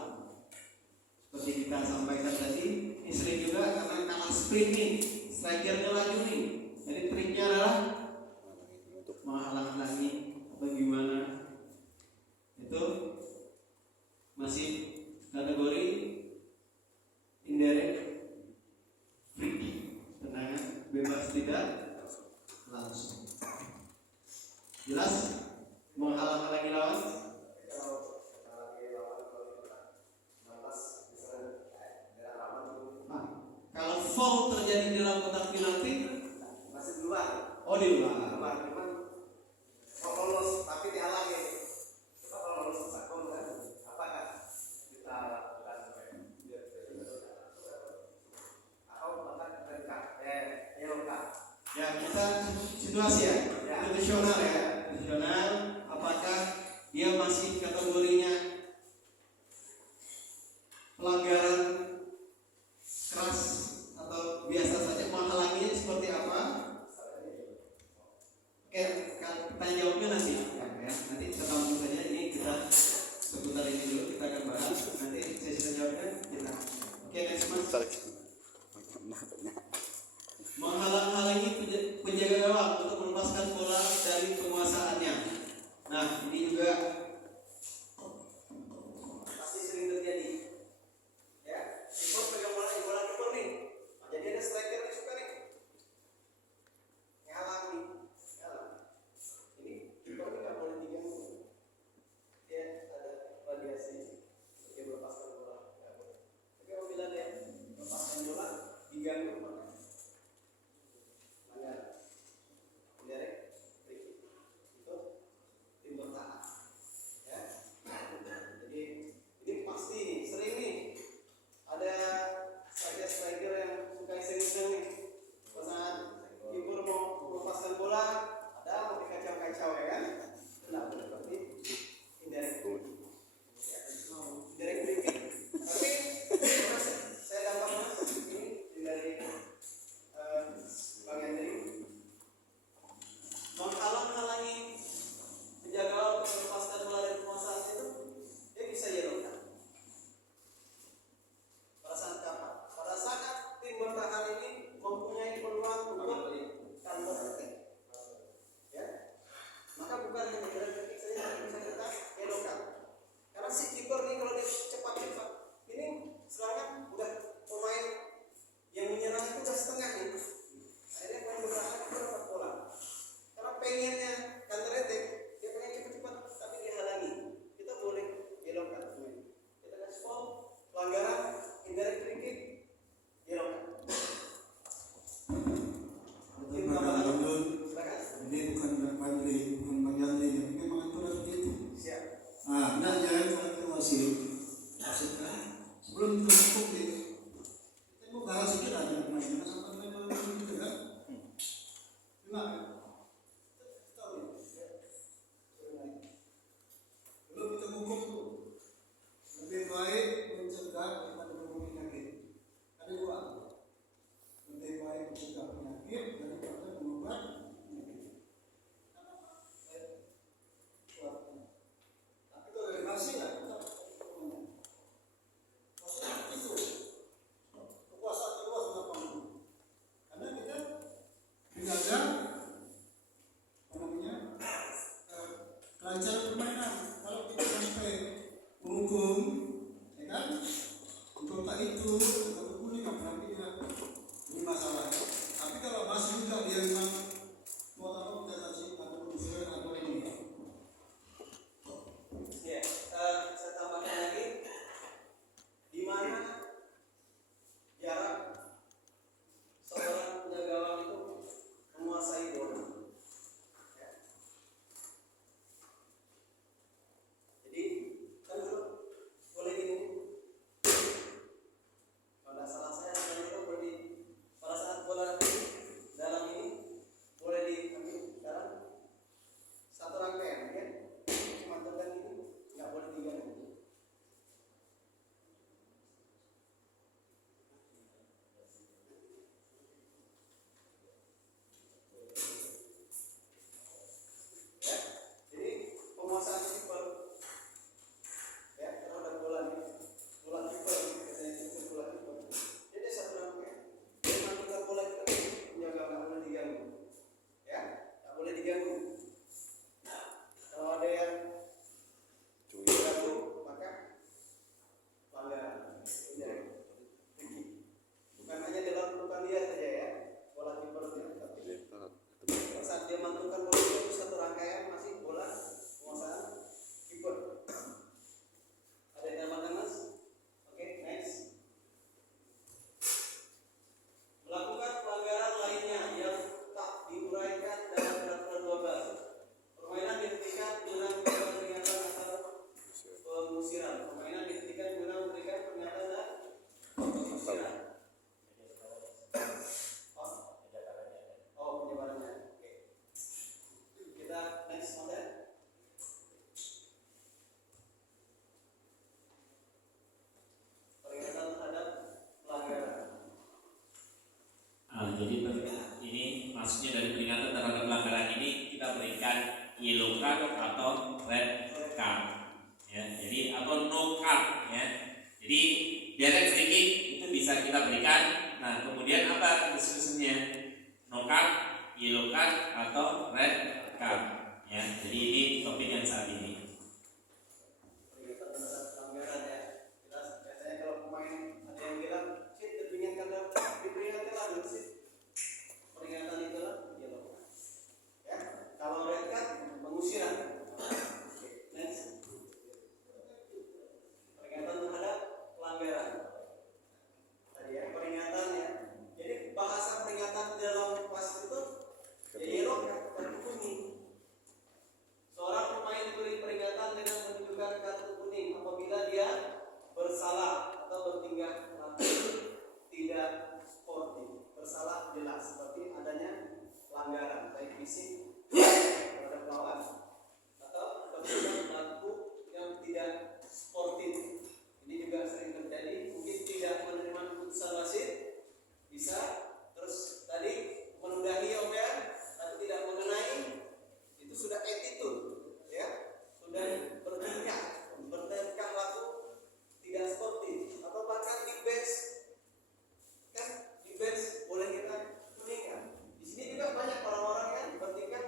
Seperti kita sampaikan tadi, ini sering juga karena kalah sprint nih, strikernya laju nih. Jadi triknya adalah menghalang-halangi bagaimana itu masih kategori indirect free kick, tendangan bebas tidak langsung. Jelas? Menghalang-halangi lawan. Kalau foul terjadi di dalam kotak penalti masih di luar. Oh di luar. Cuman mau lolos tapi dihalangi. Coba kalau lolos sakon kan? Apakah kita lakukan atau bahkan berkat ya kita situasi ya, situasional ya, situasional. Apakah dia masih kategorinya pelanggaran keras atau biasa saja, menghalanginya seperti apa? Oke, kita jawabnya nanti ya, nanti kita tahu saja. Ini kita seputar ini dulu, kita akan bahas nanti sesi jawabnya kita. Oke, next mas. Menghalang-halangi penjaga gawang untuk melepaskan bola dari penguasaannya. Nah, ini juga pasti sering terjadi. Ya, kiper pegang bola, bola kiper nih. Jadi ada striker nih suka nih. Ngehalang Nah, kita lihat. Belum kita hukum tuh. Lebih baik mencegah daripada mengobati penyakit. Ada dua. Lebih baik mencegah penyakit daripada mengobati penyakit. Tapi kalau dari masih lah kita maksudnya itu kekuasaan luas lapangan. Karena kita menjaga apa namanya kelancaran permainan. Kalau kita sampai menghukum, ya kan, untuk tak itu atau kuning berarti dia ini masalah. Tapi kalau masih juga dia memang mau tahu kita kasih atau unsur atau ini. Ya, saya tambahkan lagi di mana jarak seorang penjaga gawang itu menguasai bola. Ya. Jadi kan dulu boleh gini. Pada salah saya sebenarnya itu boleh di pada saat bola dalam ini boleh diambil dalam satu rangkaian, ya. Mantapkan ini nggak boleh diganti. Ya, jadi penguasaan kiper, ya, kalau ada bola nih, bola kiper, katanya itu bola kiper. Jadi satu rangkaian, dia mantapkan bola itu, penjaga nggak boleh diganggu, ya, nggak boleh diganggu. Nah, kalau ada yang diganggu, maka pelanggaran. Ya. Bukan hanya dilakukan dia saja ya, bola kipernya, tapi saat dia mantapkan bola itu satu rangkaian masih bola penguasaan kiper. Ada yang tambahkan mas? Oke, next. Melakukan pelanggaran lainnya yang tak diuraikan dalam peraturan 12. Permainan dihentikan guna memberikan peringatan atau pengusiran. Permainan dihentikan guna memberikan peringatan dan pengusiran. Oh, penyebarannya. Oke. Kita next model. Peringatan terhadap pelanggaran. Jadi ini maksudnya dari peringatan terhadap pelanggaran ini kita berikan yellow card atau red card, ya. Jadi atau no card, ya. Jadi direct free kick itu bisa kita berikan. Nah kemudian apa diskusinya? No card, yellow card atau red card, ya. Jadi ini topik yang saat ini. Peringatan terhadap pelanggaran ya. Jelas. Biasanya kalau pemain ada yang bilang, "Sit, kepingan kan diperingatkan lah dulu sih." Peringatan itulah yellow card. Ya. Kalau red card pengusiran. Oke, next. Peringatan terhadap pelanggaran. Tadi ya peringatan ya. Jadi bahasa peringatan dalam wasit itu ya yellow card, kartu kuning. Seorang pemain diberi peringatan dengan menunjukkan kartu kuning apabila dia bersalah atau bertingkah laku tidak sportif. Bersalah jelas seperti adanya pelanggaran baik fisik terhadap lawan atau bertingkah laku yang tidak sportif. Ini juga sering terjadi. Mungkin tidak menerima keputusan wasit, bisa terus tadi menudahi omean tapi tidak mengenai, itu sudah attitude, ya, sudah bertingkah laku tidak sportif. Atau bahkan di bench, kan di bench boleh kita kuning kan. Di sini juga banyak orang-orang yang bertingkah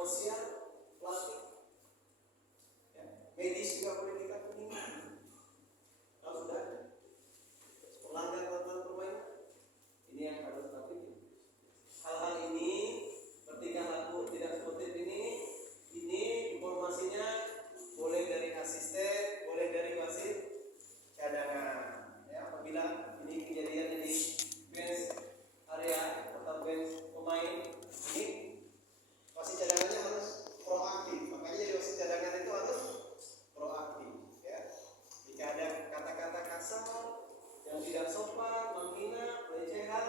komersial, plastik, ya, medis juga boleh kita kuningkan. Kalau sudah melanggar peraturan permainan, ini yang harus kita. Hal-hal ini ketika laku tidak sportif ini informasinya boleh dari asisten, boleh dari wasit cadangan. Ya, apabila ini kejadian di bench area atau bench pemain, ini wasit cadangannya harus proaktif. Makanya jadi wasit cadangan itu harus proaktif. Ya, jika ada kata-kata kasar yang tidak sopan, menghina, pelecehan,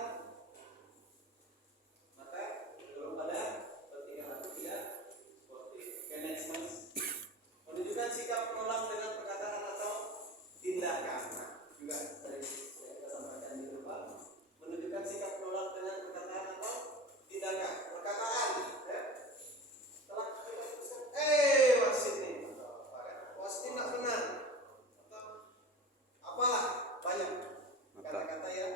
maka belum pada pertikaian tidak sportif. Next, Mas. Menunjukkan sikap menolak dengan perkataan atau tindakan. Nah, juga tadi saya sampaikan di depan. Menunjukkan sikap menolak dengan perkataan atau tindakan. Perkataan, ya. Setelah kita putuskan, wasit nih, wasit ini tidak benar, atau apalah banyak kata-kata yang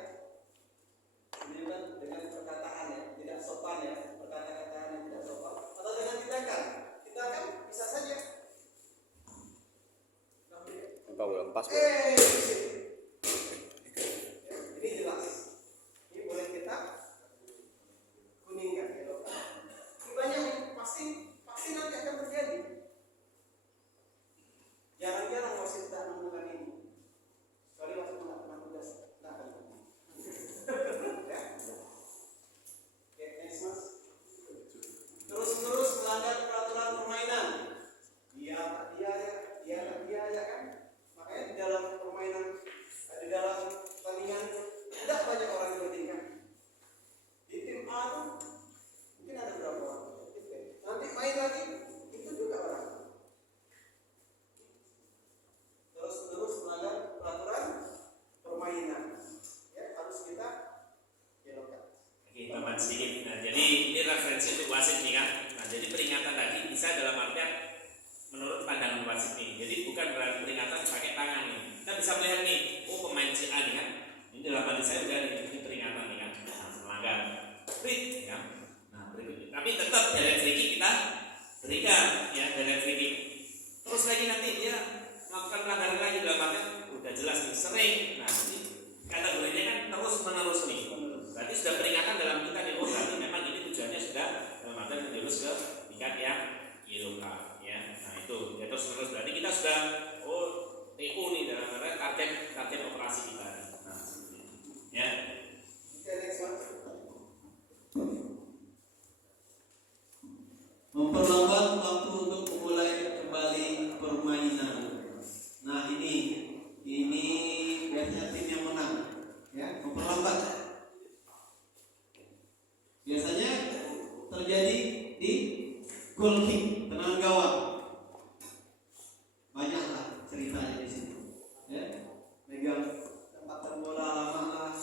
menunjukkan dengan perkataan ya, tidak sopan ya, perkataan yang tidak sopan, atau dengan tindakan. Tindakan bisa saja. Apa belum pas? Ini jelas. Ini boleh kita kuningkan ya. Ini banyak yang pasti nanti akan terjadi. Jarang-jarang wasit tidak menemukan ini. Kecuali wasit tidak pernah tugas. Tidak akan ya. Oke, next, Mas. Terus-menerus melanggar peraturan permainan. Dia ya kan. Makanya di dalam permainan, di dalam pertandingan tidak banyak orang yang bertingkah. Di tim A tuh mungkin ada berapa orang. Nanti main lagi itu juga orang. Terus melanggar peraturan permainan. Ya, harus kita elokkan. Oke, tambahan sedikit. Nah, jadi ini referensi untuk wasit nih kan. Nah, jadi peringatan tadi bisa dalam artian menurut pandangan wasit nih. Jadi bukan berarti peringatan pakai tangan nih. Kita bisa melihat nih, pemain si A nih kan. Ini dalam hati saya udah nih, ini peringatan nih kan. Nah, melanggar. Free, kan? Nah, berikutnya. Tapi tetap dari free kick kita berikan ya, dari free kick. Terus lagi nanti dia melakukan pelanggaran lagi dalam artian udah jelas nih, sering. Nah, ini kategorinya kan terus menerus nih. Berarti sudah peringatan dalam kita nih. Oh, berarti memang ini tujuannya sudah dalam artian menjurus ke tingkat yang yellow card ya. Nah, itu ya, terus menerus berarti kita sudah TU nih dalam artian target operasi kita. Nah, ya. Oke, next, Mas. Memperlambat waktu untuk memulai kembali permainan. Nah, ini biasanya tim yang menang ya, memperlambat. Biasanya terjadi di goal kick, tendangan gawang. Banyaklah ceritanya di sini. Ya, megang tempatan bola lama lah,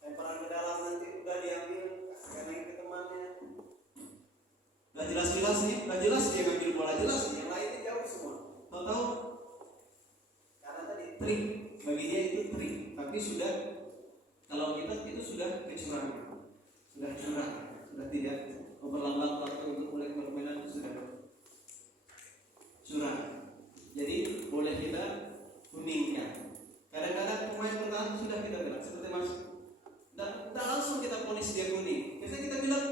lemparan ke dalam nanti udah diambil, kasihkan lagi ke temannya. Udah jelas-jelas nih, udah jelas dia ngambil bola jelas nih, yang lainnya jauh semua. Tahu-tahu karena tadi trik, bagi dia itu trik, tapi sudah kalau kita itu sudah kecurangan. Sudah curang, sudah tidak memperlambat waktu untuk mulai permainan itu sudah curang. Jadi boleh kita kuningkan. Kadang-kadang pemain bertahan sudah kita bilang seperti Mas, tidak langsung kita ponis dia kuning. Biasanya kita bilang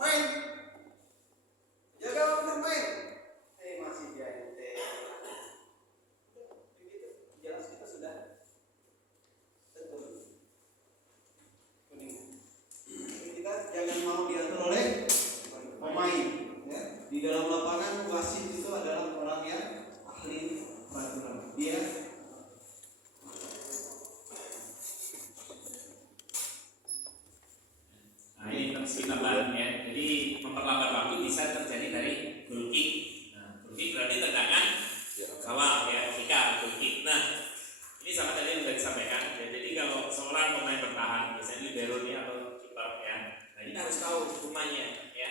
main, jaga waktu main. Masih dia ente. Begitu jelas kita sudah tentu kuning. Kita jangan mau diatur oleh pemain ya. Di dalam lapangan wasit itu adalah orang yang ahli peraturan. Dia Nah, ini terus kita bahas ya. Jadi memperlambat waktu bisa terjadi dari goal kick. Nah, goal kick berarti tendangan gawang ya, jika goal kick. Nah, ini sama tadi yang sudah disampaikan. Ya, jadi kalau seorang pemain bertahan, misalnya libero nih atau kiper ya, nah ini harus tahu hukumannya ya.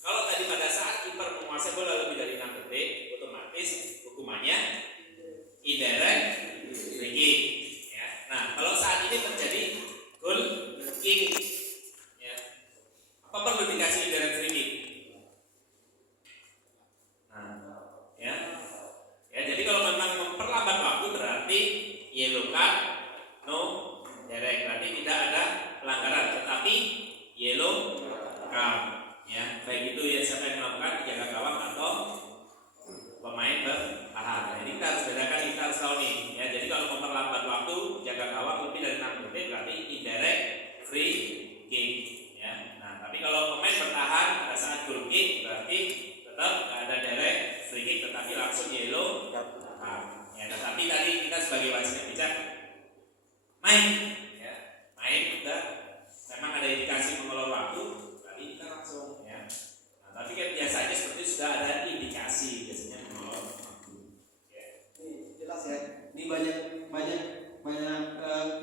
Kalau tadi pada saat kiper menguasai bola lebih dari 6 detik, otomatis hukumannya indirect free kick ya. Nah, kalau saat ini terjadi goal kick ya, apa perlu dikasih indirect free kick? berarti tetap nggak ada direct free kick, tetapi langsung yellow card. Ya, tetapi tadi kita sebagai wasit bijak main, ya, main udah memang ada indikasi mengulur waktu, tapi kita langsung ya. Nah, tapi kan biasanya seperti sudah ada indikasi biasanya mengulur waktu. Ya. Ini jelas ya. Ini banyak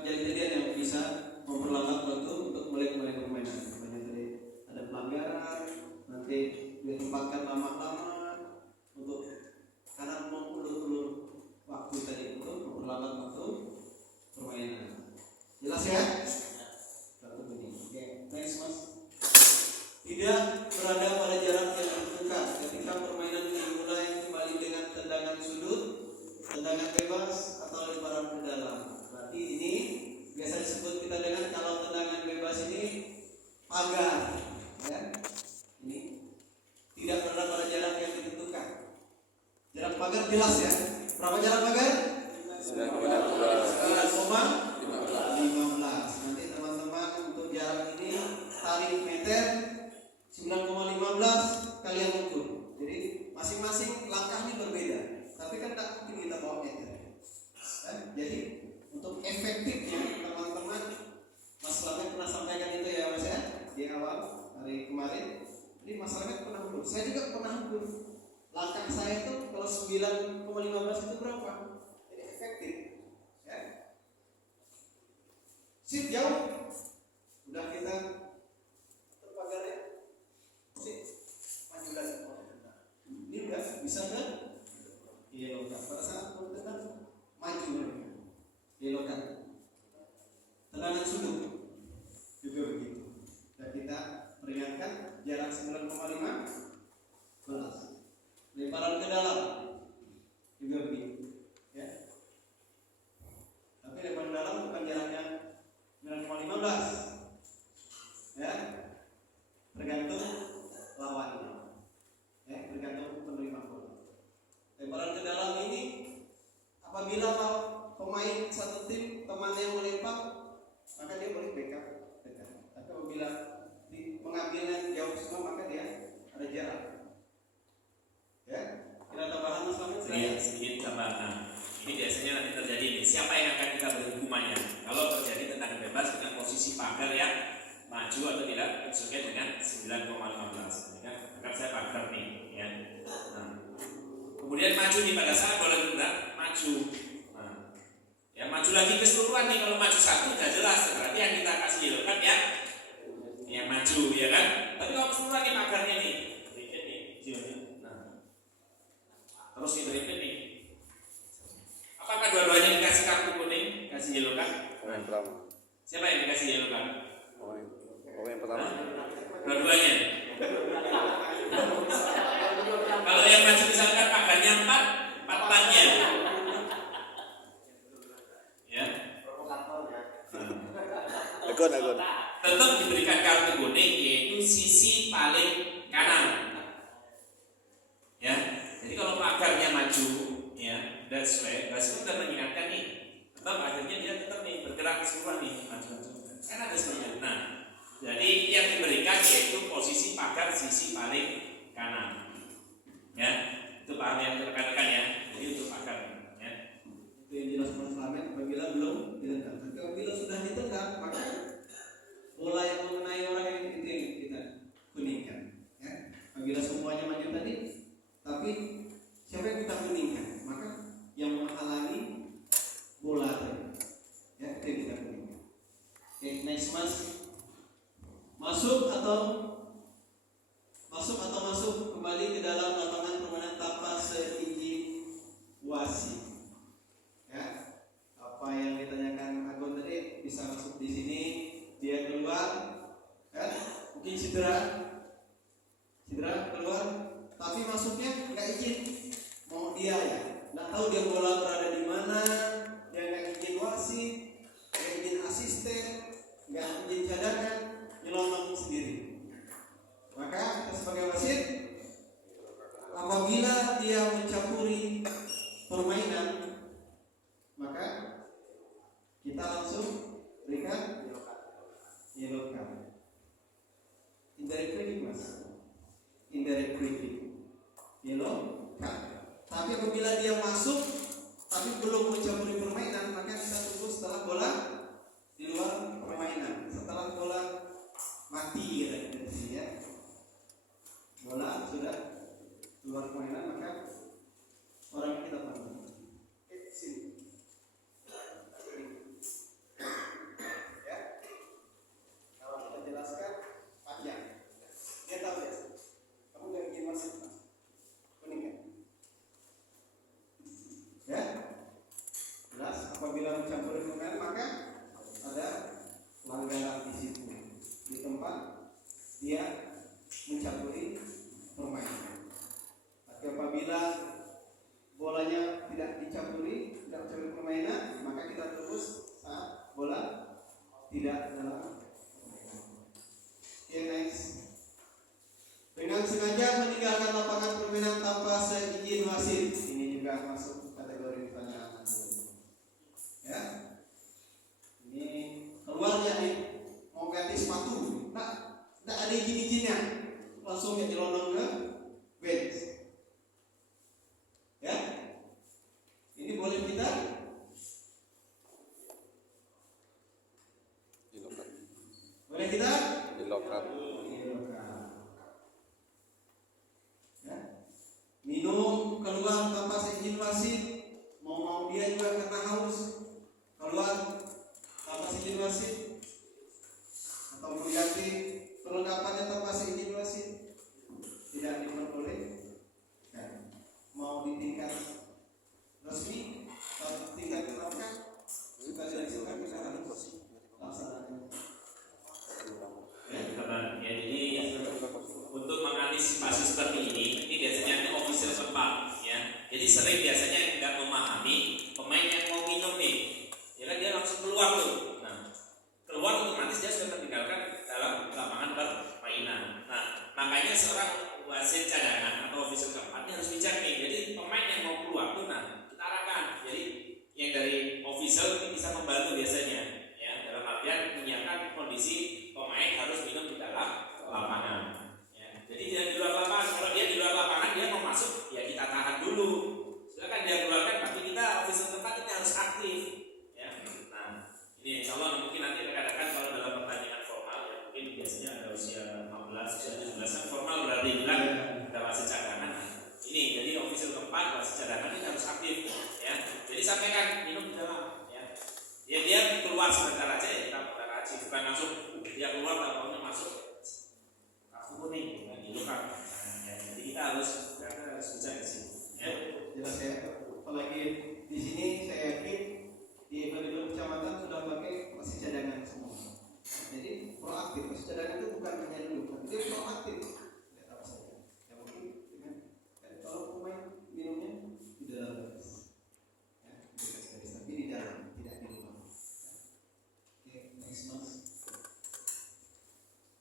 kejadian yang bisa memperlambat waktu untuk mulai permainan. Banyak tadi ada pelanggaran, nanti ditempatkan lama-lama untuk karena mengulur-ulur waktu tadi untuk memperlambat waktu permainan. Jelas ya? Kartu kuning. Oke, next mas. Tidak berada pada jarak yang tentukan ketika permainan dimulai kembali dengan tendangan sudut, tendangan bebas atau lemparan ke dalam. Berarti ini biasa disebut kita dengan kalau tendangan bebas ini pagar, ya. Ini tidak berada pada jarak yang ditentukan. Jarak pagar jelas ya. Berapa jarak pagar? 9,15. Nanti teman-teman untuk jarak ini tarik meter 9,15 kalian ukur. Jadi masing-masing langkahnya berbeda. Tapi kan tak mungkin kita bawa meter. Jadi untuk efektifnya teman-teman, Mas Slamet pernah sampaikan itu ya Mas ya di awal hari kemarin. Jadi Mas Slamet pernah ukur. Saya juga pernah ukur. Langkah saya itu kalau 9,15 itu berapa? Jadi efektif. Ya. Sip jauh. Udah kita terpagarnya. Sip. Maju lagi. Ini udah bisa kan? Iya, pada saat bertendang maju mereka. Belokan. Tendangan sudut juga begitu. Dan kita peringatkan jarak 9,5 lemparan ke dalam juga begitu. Ya. Tapi lemparan ke dalam bukan jaraknya 9,15. Ya. Tergantung lawannya. Ya, tergantung penerima bola. Lemparan ke dalam ini apabila pemain satu tim teman yang melempar, maka dia boleh backup dekat. Tapi apabila mengambilnya jauh semua, maka dia ada jarak. Ya, kita tambahan Mas Slamet. Iya, sedikit tambahan. Ini biasanya nanti terjadi nih. Siapa yang akan kita beri hukumannya? Kalau terjadi tendangan bebas dengan posisi pagar yang maju atau tidak sesuai dengan 9,15. Maka saya pagar nih, ya. Nah, kemudian maju nih pada saat bola tendang maju. Nah, ya maju lagi keseluruhan nih. Kalau maju satu sudah jelas, berarti yang kita kasih yellow card ya, yang maju, ya kan? Tapi kalau keseluruhan nih pagarnya nih, terus kita repeat nih. Apakah dua-duanya dikasih kartu kuning, kasih yellow card? Yang pertama. Siapa yang dikasih yellow card? Yang pertama. Dua-duanya. Kalau yang maju misalkan pagarnya 4-4-nya. Ya. Agon. Tetap diberikan kartu kuning yaitu sisi paling kanan. Ya. Jadi kalau pagarnya maju, ya, that's why Basku sudah mengingatkan nih, tetap akhirnya dia tetap nih bergerak keseluruhan nih, maju. Kan ada seperti itu. Nah, jadi yang diberikan yaitu posisi pagar sisi paling kanan. Ya, itu paham yang rekan-rekan ya. Jadi untuk pagar, ya. Itu yang jelas Mas Slamet apabila belum ditendang. Tapi apabila sudah ditendang, maka bola yang mengenai orang yang itu kita kuningkan. Ya. Apabila semuanya maju tadi, tapi siapa yang kita kuningkan? Maka yang menghalangi bola tadi, ya, itu yang kita kuningkan. Oke, next Mas. Masuk kembali ke dalam lapangan permainan tanpa seizin wasit. Ya, apa yang ditanyakan Agon tadi bisa masuk di sini, dia keluar, kan? Mungkin cedera keluar, tapi masuknya nggak izin. Mau dia ya, nggak tahu dia bola berada di mana, dia nggak izin wasit, nggak izin asisten, nggak izin cadangan, nyelonong sendiri. Maka kita sebagai wasit, apabila dia mencampuri permainan, maka kita langsung berikan yellow card. Indirect free kick Mas. Indirect direct free kick, yellow card. Tapi apabila dia masuk tapi belum mencampuri permainan, maka kita tunggu setelah bola di luar permainan, setelah bola mati gitu ya. Bola sudah luar permainan, maka orang kita panggil. Sini. Ya. Kalau kita jelaskan panjang. Dia tahu ya. Kamu gak bikin masuk kuning kan? Ya. Jelas. Apabila mencampuri permainan, maka ada pelanggaran di situ. Di tempat dia mencampuri permainan. Tapi apabila bolanya tidak dicampuri, tidak mencampuri permainan, maka kita terus saat bola tidak dalam permainan. Oke, next. Dengan sengaja meninggalkan lapangan permainan tanpa seizin wasit. Ini juga masuk kategori pertanyaan. Ya. Ini keluarnya nih mau ganti sepatu, tidak ada izin-izinnya, langsung ya dilondong ke bench. Ya, ini boleh kita Dilokat. boleh kita Dilokat. ya. Minum keluar tanpa seizin wasit, mau dia juga karena haus keluar tanpa seizin wasit, atau mengganti perlengkapannya tanpa seizin wasit, tidak diperbolehkan. Mau di tingkat resmi atau tingkat keluarga sudah dilakukan, kita harus laksanakan. Ya, jadi untuk mengantisipasi seperti ini biasanya ada official tempat ya. Jadi sering biasanya yang tidak memahami pemain yang mau minum nih, ya kan dia langsung keluar tuh. Nah, keluar otomatis dia sudah tertinggalkan dalam lapangan permainan. Nah, makanya seorang wasit cadangan atau official tempat harus bijak nih. Jadi pemain yang mau keluar tuh, nah kita arahkan. Jadi yang dari official ini bisa membantu biasanya, ya dalam artian menyiapkan kondisi pemain harus minum di dalam lapangan. Ya. Jadi dia di luar lapangan. Kalau dia di luar lapangan dia mau masuk, ya kita tahan dulu. Silakan dia keluarkan, tapi kita official tempat ini harus aktif. Ya. Nah, ini insya Allah mungkin nanti rekan-rekan kalau dalam pertandingan formal, ya mungkin biasanya ada usia 15, usia 17 kan formal berarti bilang ada wasit cadangan. Ini jadi official tempat wasit cadangan ini harus aktif. Ya. Jadi sampaikan minum di dalam. Ya. Ya dia keluar sebentar aja ya kita bukan aja, bukan langsung dia keluar lalu masuk kartu kuning dan dilukat. Ya, jadi kita harus bijak di sini. Ya. Jelas ya. Apalagi di sini saya yakin di event kecamatan sudah pakai wasit cadangan semua. Jadi proaktif. Wasit cadangan itu bukan hanya dulu, tapi dia proaktif. Lihat apa saja. Yang mungkin dengan kalau pemain minumnya di dalam garis, ya, di garis, tapi di dalam, tidak di luar. Oke, next mas.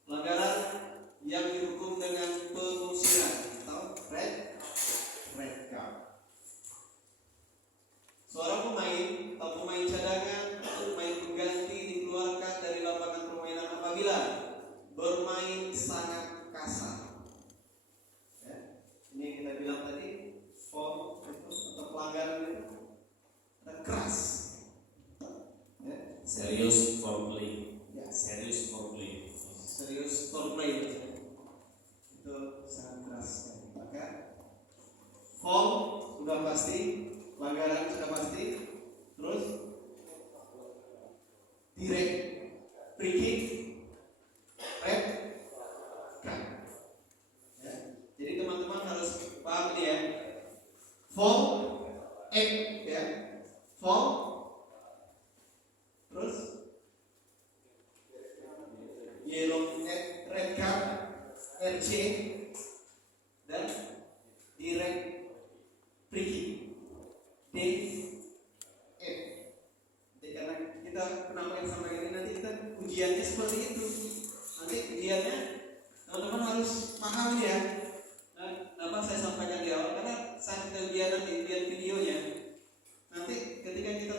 Pelanggaran yang dihukum dengan pengusiran atau red card. Seorang pemain atau pemain cadangan atau pemain pengganti dikeluarkan dari lapangan permainan apabila bermain sangat kasar. Ya, ini kita bilang tadi foul atau pelanggaran itu ada keras. Ya, Serius foreplay. ya, Serius foreplay. serius foreplay itu sangat keras. Maka foul sudah pasti, pelanggaran sudah pasti, terus direct free kick, red card. Ya. Jadi teman-teman harus paham ini ya. Foul, ya, foul, terus yellow red card, RC, dan direct free kick, DF. Karena kita kenapa yang sama ini nanti kita ujiannya seperti itu. Nanti ujiannya teman-teman harus paham ya. Nah, kenapa saya sampaikan di awal? Karena saat kita ujian nanti ujian videonya, nanti ketika kita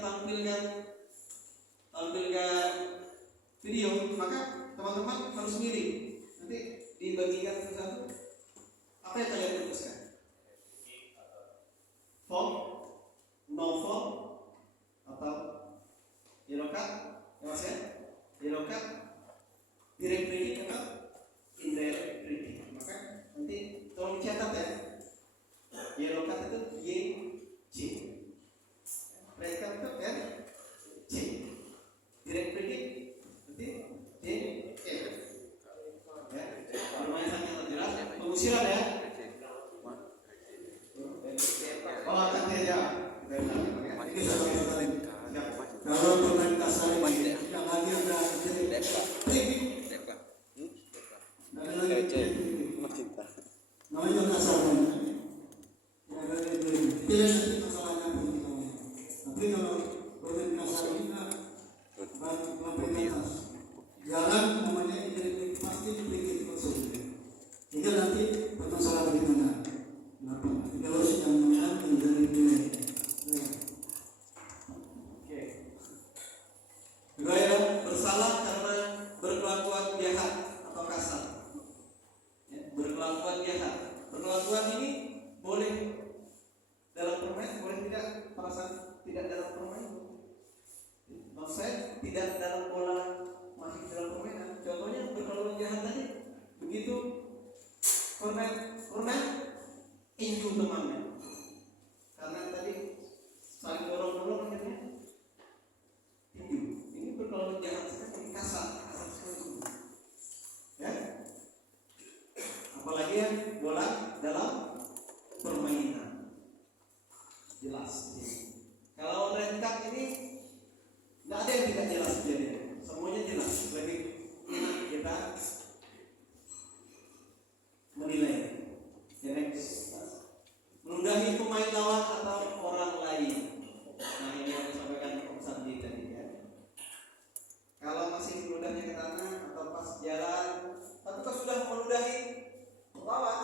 detail nanti masalahnya perhitungannya. Tapi kalau bermain kasar ini sampai ke atas, jalan namanya ini pasti dipikir maksudnya. Tinggal nanti permasalahan bagaimana. Kenapa? Tidak harus yang menang menjadi nilai. Oke. Kedua yang bersalah karena berkelakuan jahat atau kasar. Ya, berkelakuan jahat. Berkelakuan ini boleh dalam permainan, boleh tidak perasaan tidak dalam permainan. Maksud saya tidak dalam pola masih dalam permainan. Contohnya berkelakuan jahat tadi, begitu kornet inju temannya. Karena tadi saling dorong akhirnya inju. Ini berkelakuan jahat sekali, kasar sekali. Ya. Apalagi yang bola dalam permainan. Jelas. Kalau red card ini nggak ada yang tidak jelas jadi. Semuanya jelas. Lebih enak kita menilai. Ya, next. Meludahi pemain lawan atau orang lain. Nah, ini yang disampaikan Om Sandi tadi ya. Kalau masih meludahnya ke tanah atau pas jalan, tapi kalau sudah meludahi lawan,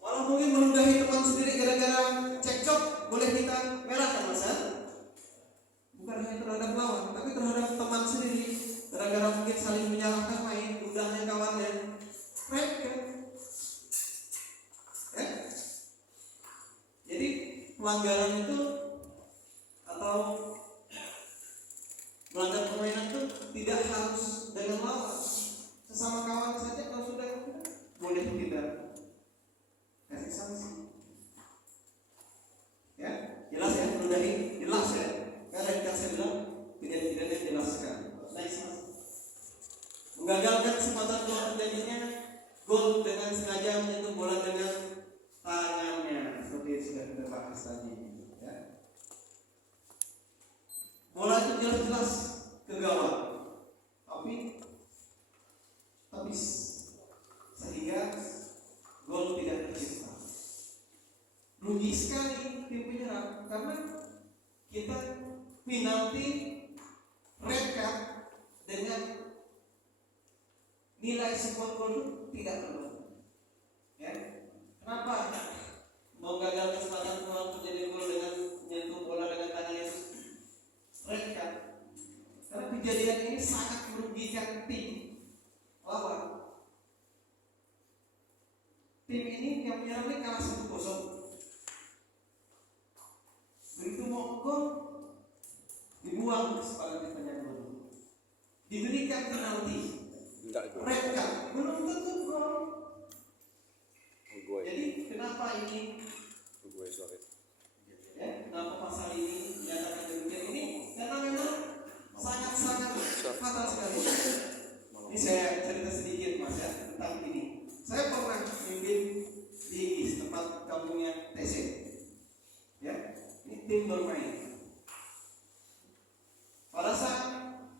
malah mungkin meludahi teman sendiri gara-gara cekcok, boleh kita merah kan Mas? Bukan hanya terhadap lawan, tapi terhadap teman sendiri, gara-gara mungkin saling menyalahkan main, ludahnya kawannya, red kan? Jadi pelanggaran itu atau melanggar permainan itu tidak harus dengan lawan, sesama kawan saja kalau sudah boleh kita kasih sanksi. Ya, jelas ya, meludahi jelas ya. Karena yang saya bilang tidak dijelaskan. Next, Mas. Menggagalkan kesempatan gol terjadinya gol dengan sengaja menyentuh bola dengan tangannya, seperti yang sudah kita bahas tadi. Ya. Bola itu jelas-jelas ke gawang, tapi habis sehingga gol tidak tercipta. Rugi sekali tim penyerang karena kita penalti red card dengan nilai sebuah gol tidak perlu. Ya, kenapa menggagalkan kesempatan peluang menjadi gol dengan menyentuh bola dengan tangan itu red card? Karena kejadian ini sangat merugikan tim lawan. Tim ini yang menyerang ini kalah 1-0. Begitu mau gol, dibuang kesempatan penyerang, diberikan penalti, red card, belum tentu gol. Jadi kenapa ini? Ya, kenapa pasal ini dinyatakan demikian ini? Karena memang sangat-sangat fatal sekali. Ini saya cerita sedikit Mas ya tentang ini. Saya pernah memimpin di Inggris, tempat kampungnya TC. Ya, ini tim bermain. Pada saat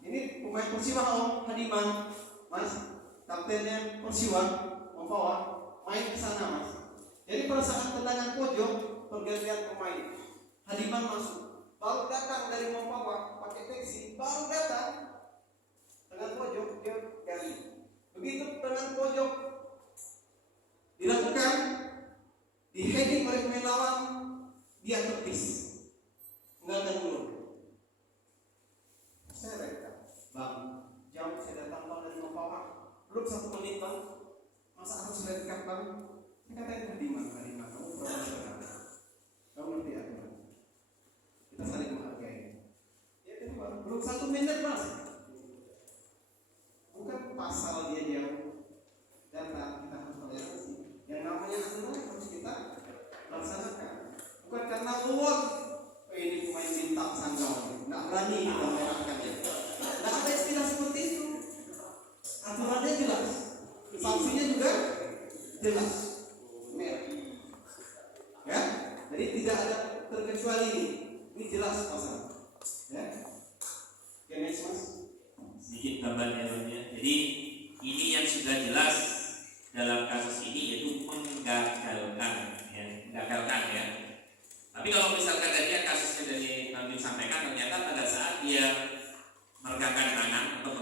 ini pemain Persiwa Om Hadiman, Mas, kaptennya Persiwa, membawa main ke sana Mas. Jadi pada saat tendangan pojok pergantian pemain, Hadiman masuk, baru datang dari membawa pakai taksi, baru datang dengan pojok dia ganti. Begitu dengan pojok dilakukan, di heading oleh pemain lawan, dia tepis, mengganggu dulu. Saya reka, bang, jauh saya datang bang dari membawa, belum 1 menit bang, masa harus reka bang? Saya katakan Hadiman, kamu profesional, kamu ngerti aturan, kita saling menghargai. Ya itu bang, belum 1 menit mas. Bukan pasal dia jauh, data kita harus toleransi. Yang namanya aturan harus kita laksanakan. Bukan karena luar, ini pemain bintang sanggau, nggak berani kita merahkan ya. Nggak ada istilah seperti itu. Aturannya jelas, sanksinya juga jelas. Ya, jadi tidak ada terkecuali ini jelas pasal. Ya, oke next mas. Sedikit gambarnya. Jadi ini yang sudah jelas dalam kasus ini yaitu menggagalkan meregangkan tangan atau